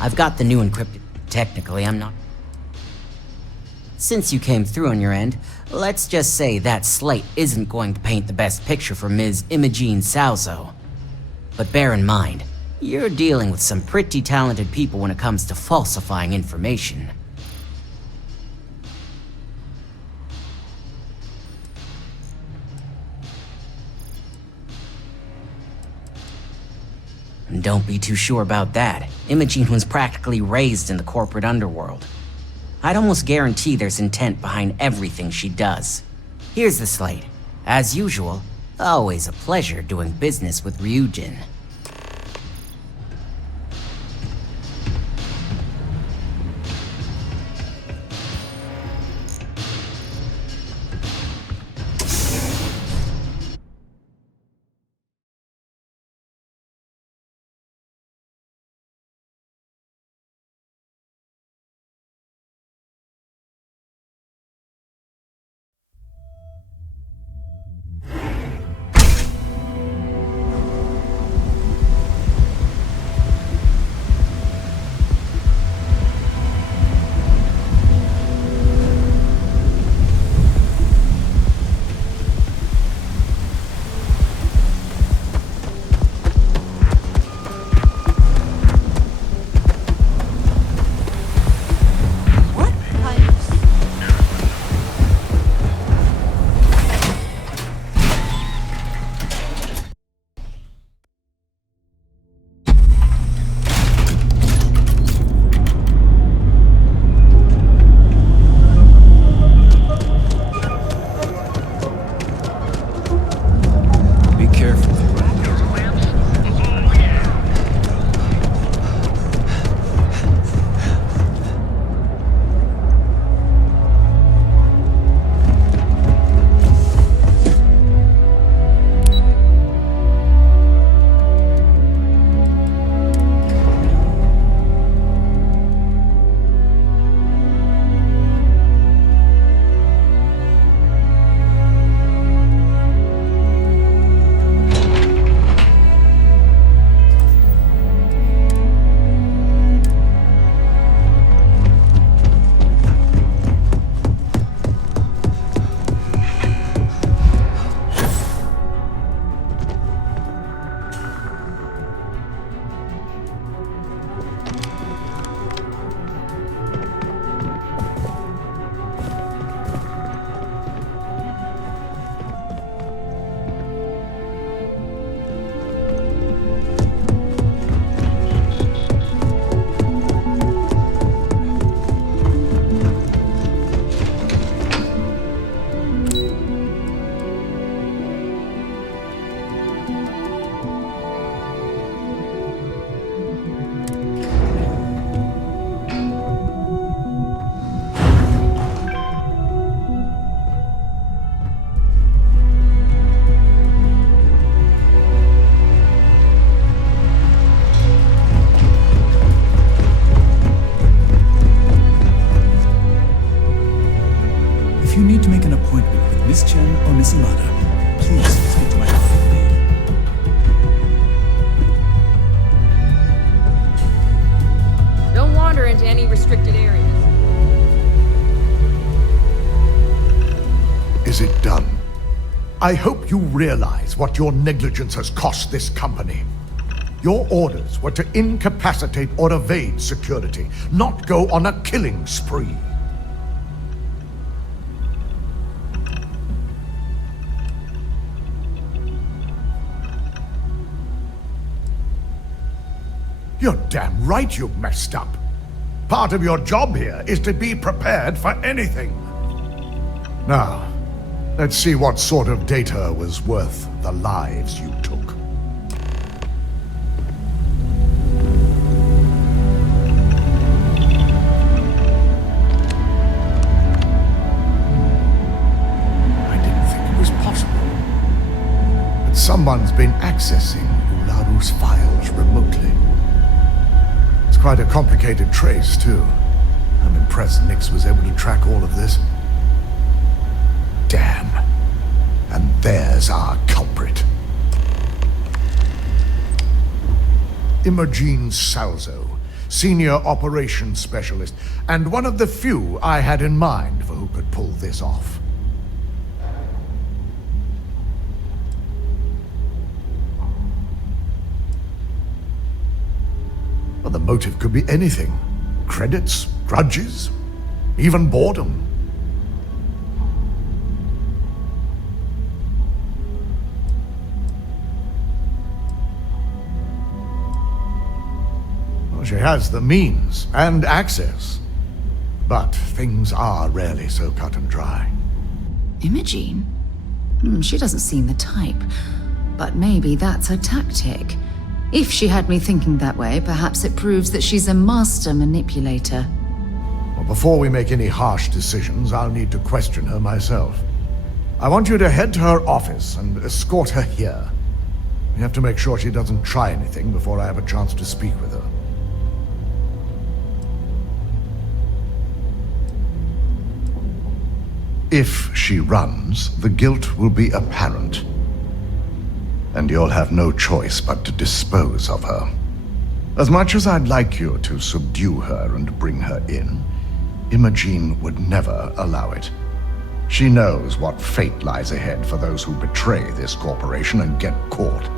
I've got the new encrypted. Technically, I'm not. Since you came through on your end, let's just say that slate isn't going to paint the best picture for Ms. Imogene Salzo. But bear in mind, you're dealing with some pretty talented people when it comes to falsifying information. And don't be too sure about that. Imogene was practically raised in the corporate underworld. I'd almost guarantee there's intent behind everything she does. Here's the slate. As usual, always a pleasure doing business with Ryujin. If you need to make an appointment with Miss Chen or Miss Imada, please speak to my colleague. Don't wander into any restricted areas. Is it done? I hope you realize what your negligence has cost this company. Your orders were to incapacitate or evade security, not go on a killing spree. You're damn right you messed up. Part of your job here is to be prepared for anything. Now, let's see what sort of data was worth the lives you took. I didn't think it was possible. But someone's been accessing Ularu's files remotely. It's quite a complicated trace, too. I'm impressed Nix was able to track all of this. Damn. And there's our culprit. Imogene Salzo, senior operations specialist, and one of the few I had in mind for who could pull this off. Well, the motive could be anything. Credits, grudges, even boredom. Well, she has the means and access. But things are rarely so cut and dry. Imogene? She doesn't seem the type. But maybe that's her tactic. If she had me thinking that way, perhaps it proves that she's a master manipulator. Well, before we make any harsh decisions, I'll need to question her myself. I want you to head to her office and escort her here. We have to make sure she doesn't try anything before I have a chance to speak with her. If she runs, the guilt will be apparent. And you'll have no choice but to dispose of her. As much as I'd like you to subdue her and bring her in, Imogene would never allow it. She knows what fate lies ahead for those who betray this corporation and get caught.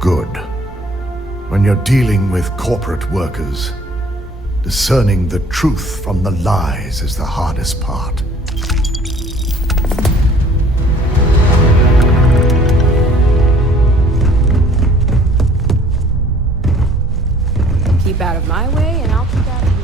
Good. When you're dealing with corporate workers, discerning the truth from the lies is the hardest part. Keep out of my way, and I'll keep out of yours.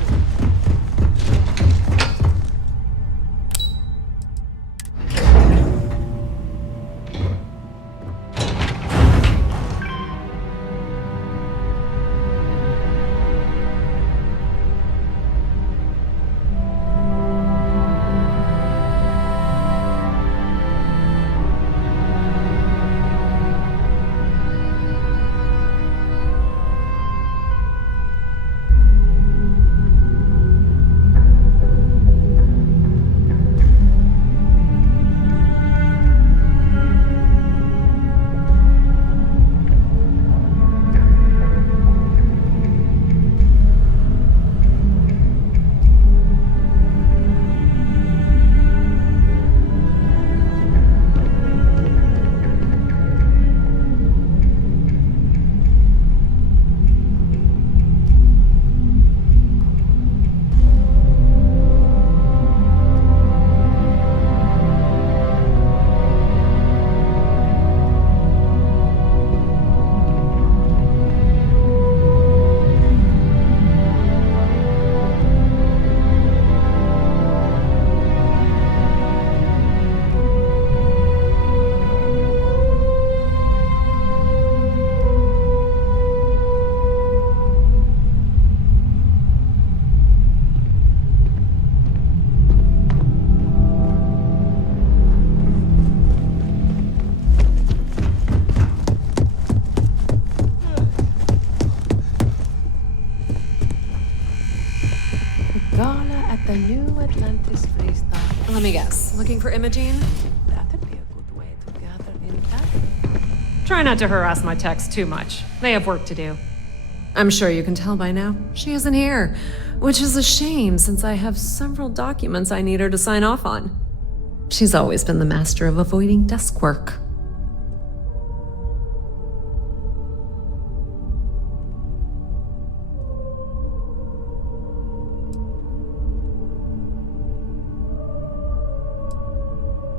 Let me guess. Looking for Imogene? That'd be a good way to gather info. Try not to harass my techs too much. They have work to do. I'm sure you can tell by now. She isn't here, which is a shame since I have several documents I need her to sign off on. She's always been the master of avoiding desk work.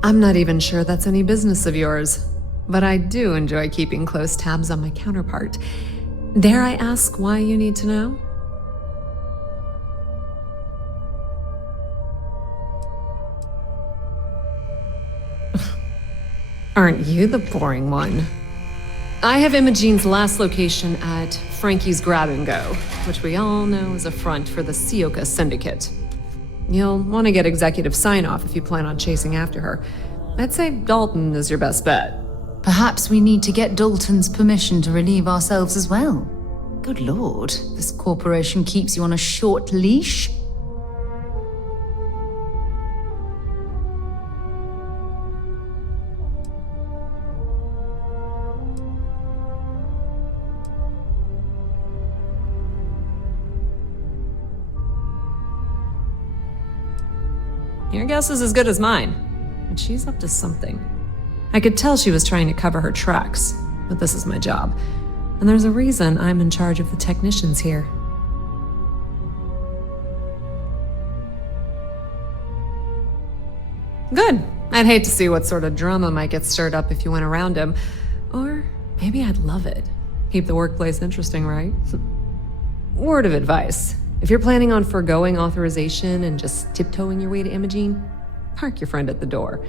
I'm not even sure that's any business of yours, but I do enjoy keeping close tabs on my counterpart. Dare I ask why you need to know? Aren't you the boring one? I have Imogene's last location at Frankie's Grab and Go, which we all know is a front for the Sioka Syndicate. You'll want to get executive sign-off if you plan on chasing after her. I'd say Dalton is your best bet. Perhaps we need to get Dalton's permission to relieve ourselves as well. Good lord, this corporation keeps you on a short leash? Your guess is as good as mine. But she's up to something. I could tell she was trying to cover her tracks, but this is my job. And there's a reason I'm in charge of the technicians here. Good. I'd hate to see what sort of drama might get stirred up if you went around him. Or maybe I'd love it. Keep the workplace interesting, right? Word of advice. If you're planning on forgoing authorization and just tiptoeing your way to Imogene, park your friend at the door.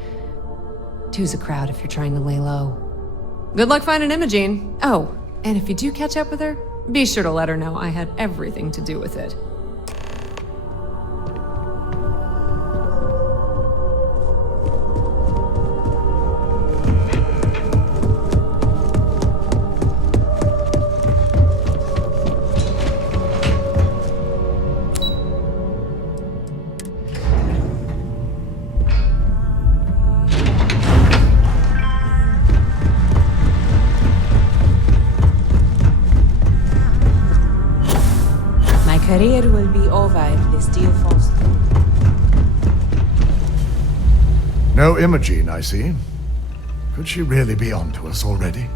Two's a crowd if you're trying to lay low. Good luck finding Imogene. Oh, and if you do catch up with her, be sure to let her know I had everything to do with it. Career will be over if this deal falls through. No Imogene, I see. Could she really be onto us already?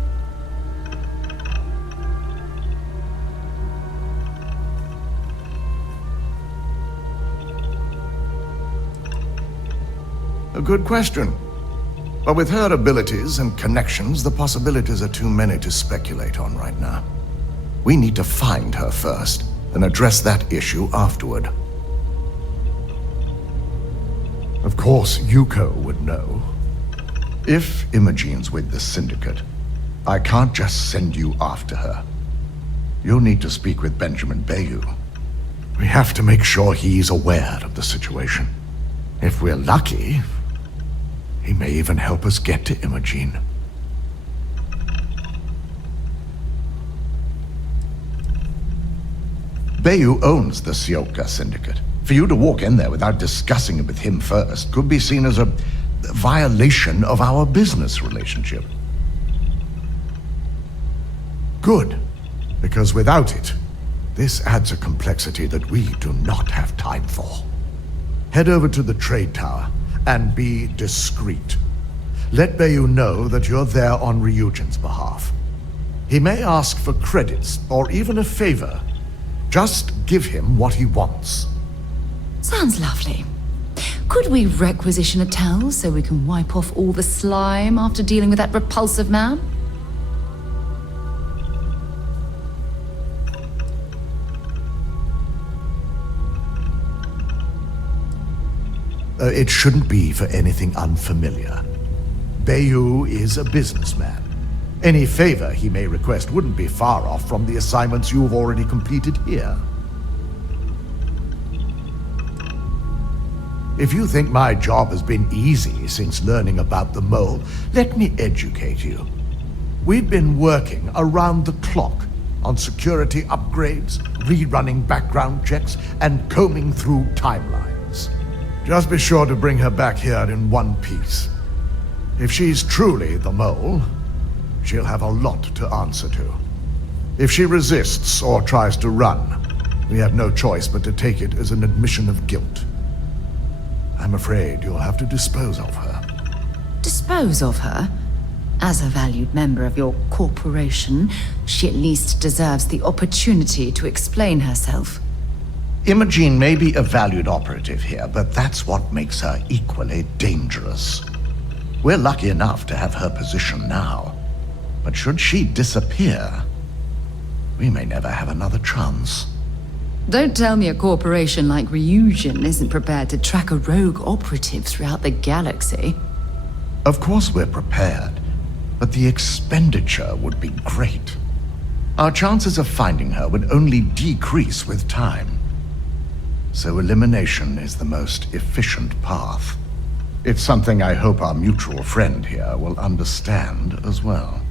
A good question. But with her abilities and connections, the possibilities are too many to speculate on right now. We need to find her first, and address that issue afterward. Of course, Yuko would know. If Imogene's with the Syndicate, I can't just send you after her. You'll need to speak with Benjamin Bayou. We have to make sure he's aware of the situation. If we're lucky, he may even help us get to Imogene. Bayou owns the Sioka Syndicate. For you to walk in there without discussing it with him first could be seen as a violation of our business relationship. Good, because without it, this adds a complexity that we do not have time for. Head over to the trade tower and be discreet. Let Bayou know that you're there on Ryujin's behalf. He may ask for credits or even a favor. Just give him what he wants. Sounds lovely. Could we requisition a towel so we can wipe off all the slime after dealing with that repulsive man? It shouldn't be for anything unfamiliar. Bayou is a businessman. Any favor he may request wouldn't be far off from the assignments you've already completed here. If you think my job has been easy since learning about the mole, let me educate you. We've been working around the clock on security upgrades, rerunning background checks, and combing through timelines. Just be sure to bring her back here in one piece. If she's truly the mole, she'll have a lot to answer to. If she resists or tries to run, we have no choice but to take it as an admission of guilt. I'm afraid you'll have to dispose of her. Dispose of her? As a valued member of your corporation, she at least deserves the opportunity to explain herself. Imogene may be a valued operative here, but that's what makes her equally dangerous. We're lucky enough to have her position now. But should she disappear, we may never have another chance. Don't tell me a corporation like Ryujin isn't prepared to track a rogue operative throughout the galaxy. Of course we're prepared, but the expenditure would be great. Our chances of finding her would only decrease with time. So elimination is the most efficient path. It's something I hope our mutual friend here will understand as well.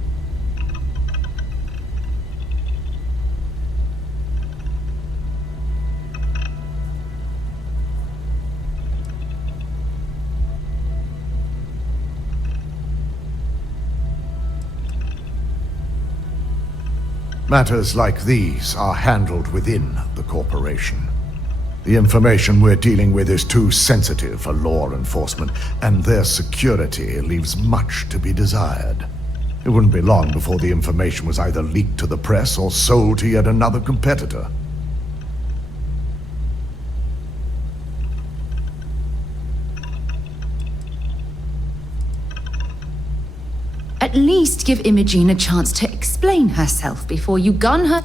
Matters like these are handled within the corporation. The information we're dealing with is too sensitive for law enforcement, and their security leaves much to be desired. It wouldn't be long before the information was either leaked to the press or sold to yet another competitor. At least give Imogene a chance to explain herself before you gun her.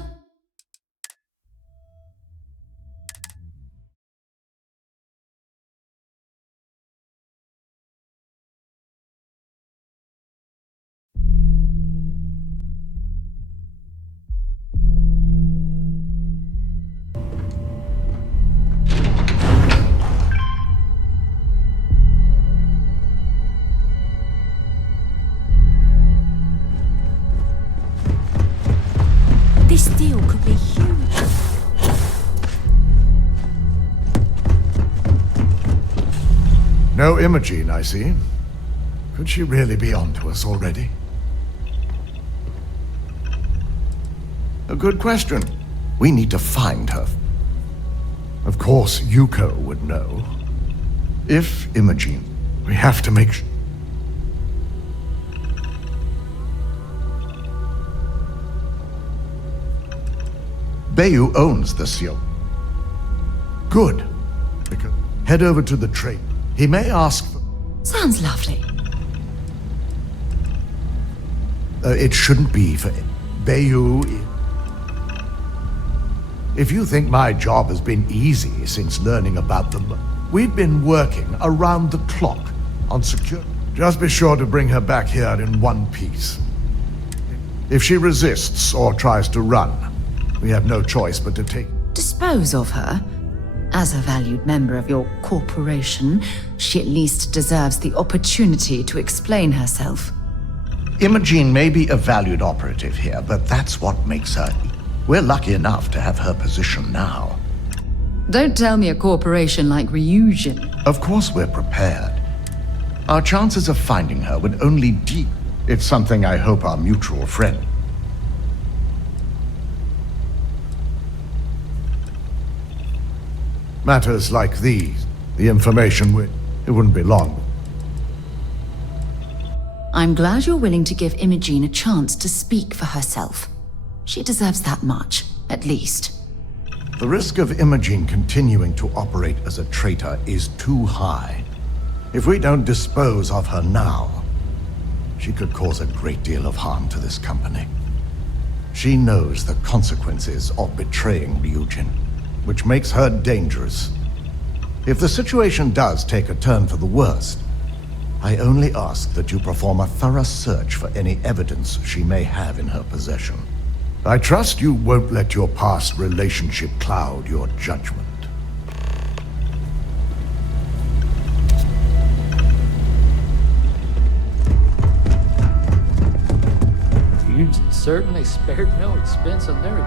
This deal could be huge. No Imogene, I see. Could she really be onto us already? A good question. We need to find her. Of course, Yuko would know. If Imogene, we have to make sure. Bayu owns the seal. Good. Head over to the trade. He may ask for... Sounds lovely. It shouldn't be for... Bayu... If you think my job has been easy since learning about them, we've been working around the clock on security. Just be sure to bring her back here in one piece. If she resists or tries to run, we have no choice but to take... Dispose of her. As a valued member of your corporation, she at least deserves the opportunity to explain herself. Imogene may be a valued operative here, but that's what makes her... We're lucky enough to have her position now. Don't tell me a corporation like Ryujin. Of course we're prepared. Our chances of finding her would only deep. It's something I hope our mutual friend... Matters like these, the information it wouldn't be long. I'm glad you're willing to give Imogene a chance to speak for herself. She deserves that much, at least. The risk of Imogene continuing to operate as a traitor is too high. If we don't dispose of her now, she could cause a great deal of harm to this company. She knows the consequences of betraying Ryujin, which makes her dangerous. If the situation does take a turn for the worst, I only ask that you perform a thorough search for any evidence she may have in her possession. I trust you won't let your past relationship cloud your judgment. You certainly spared no expense on their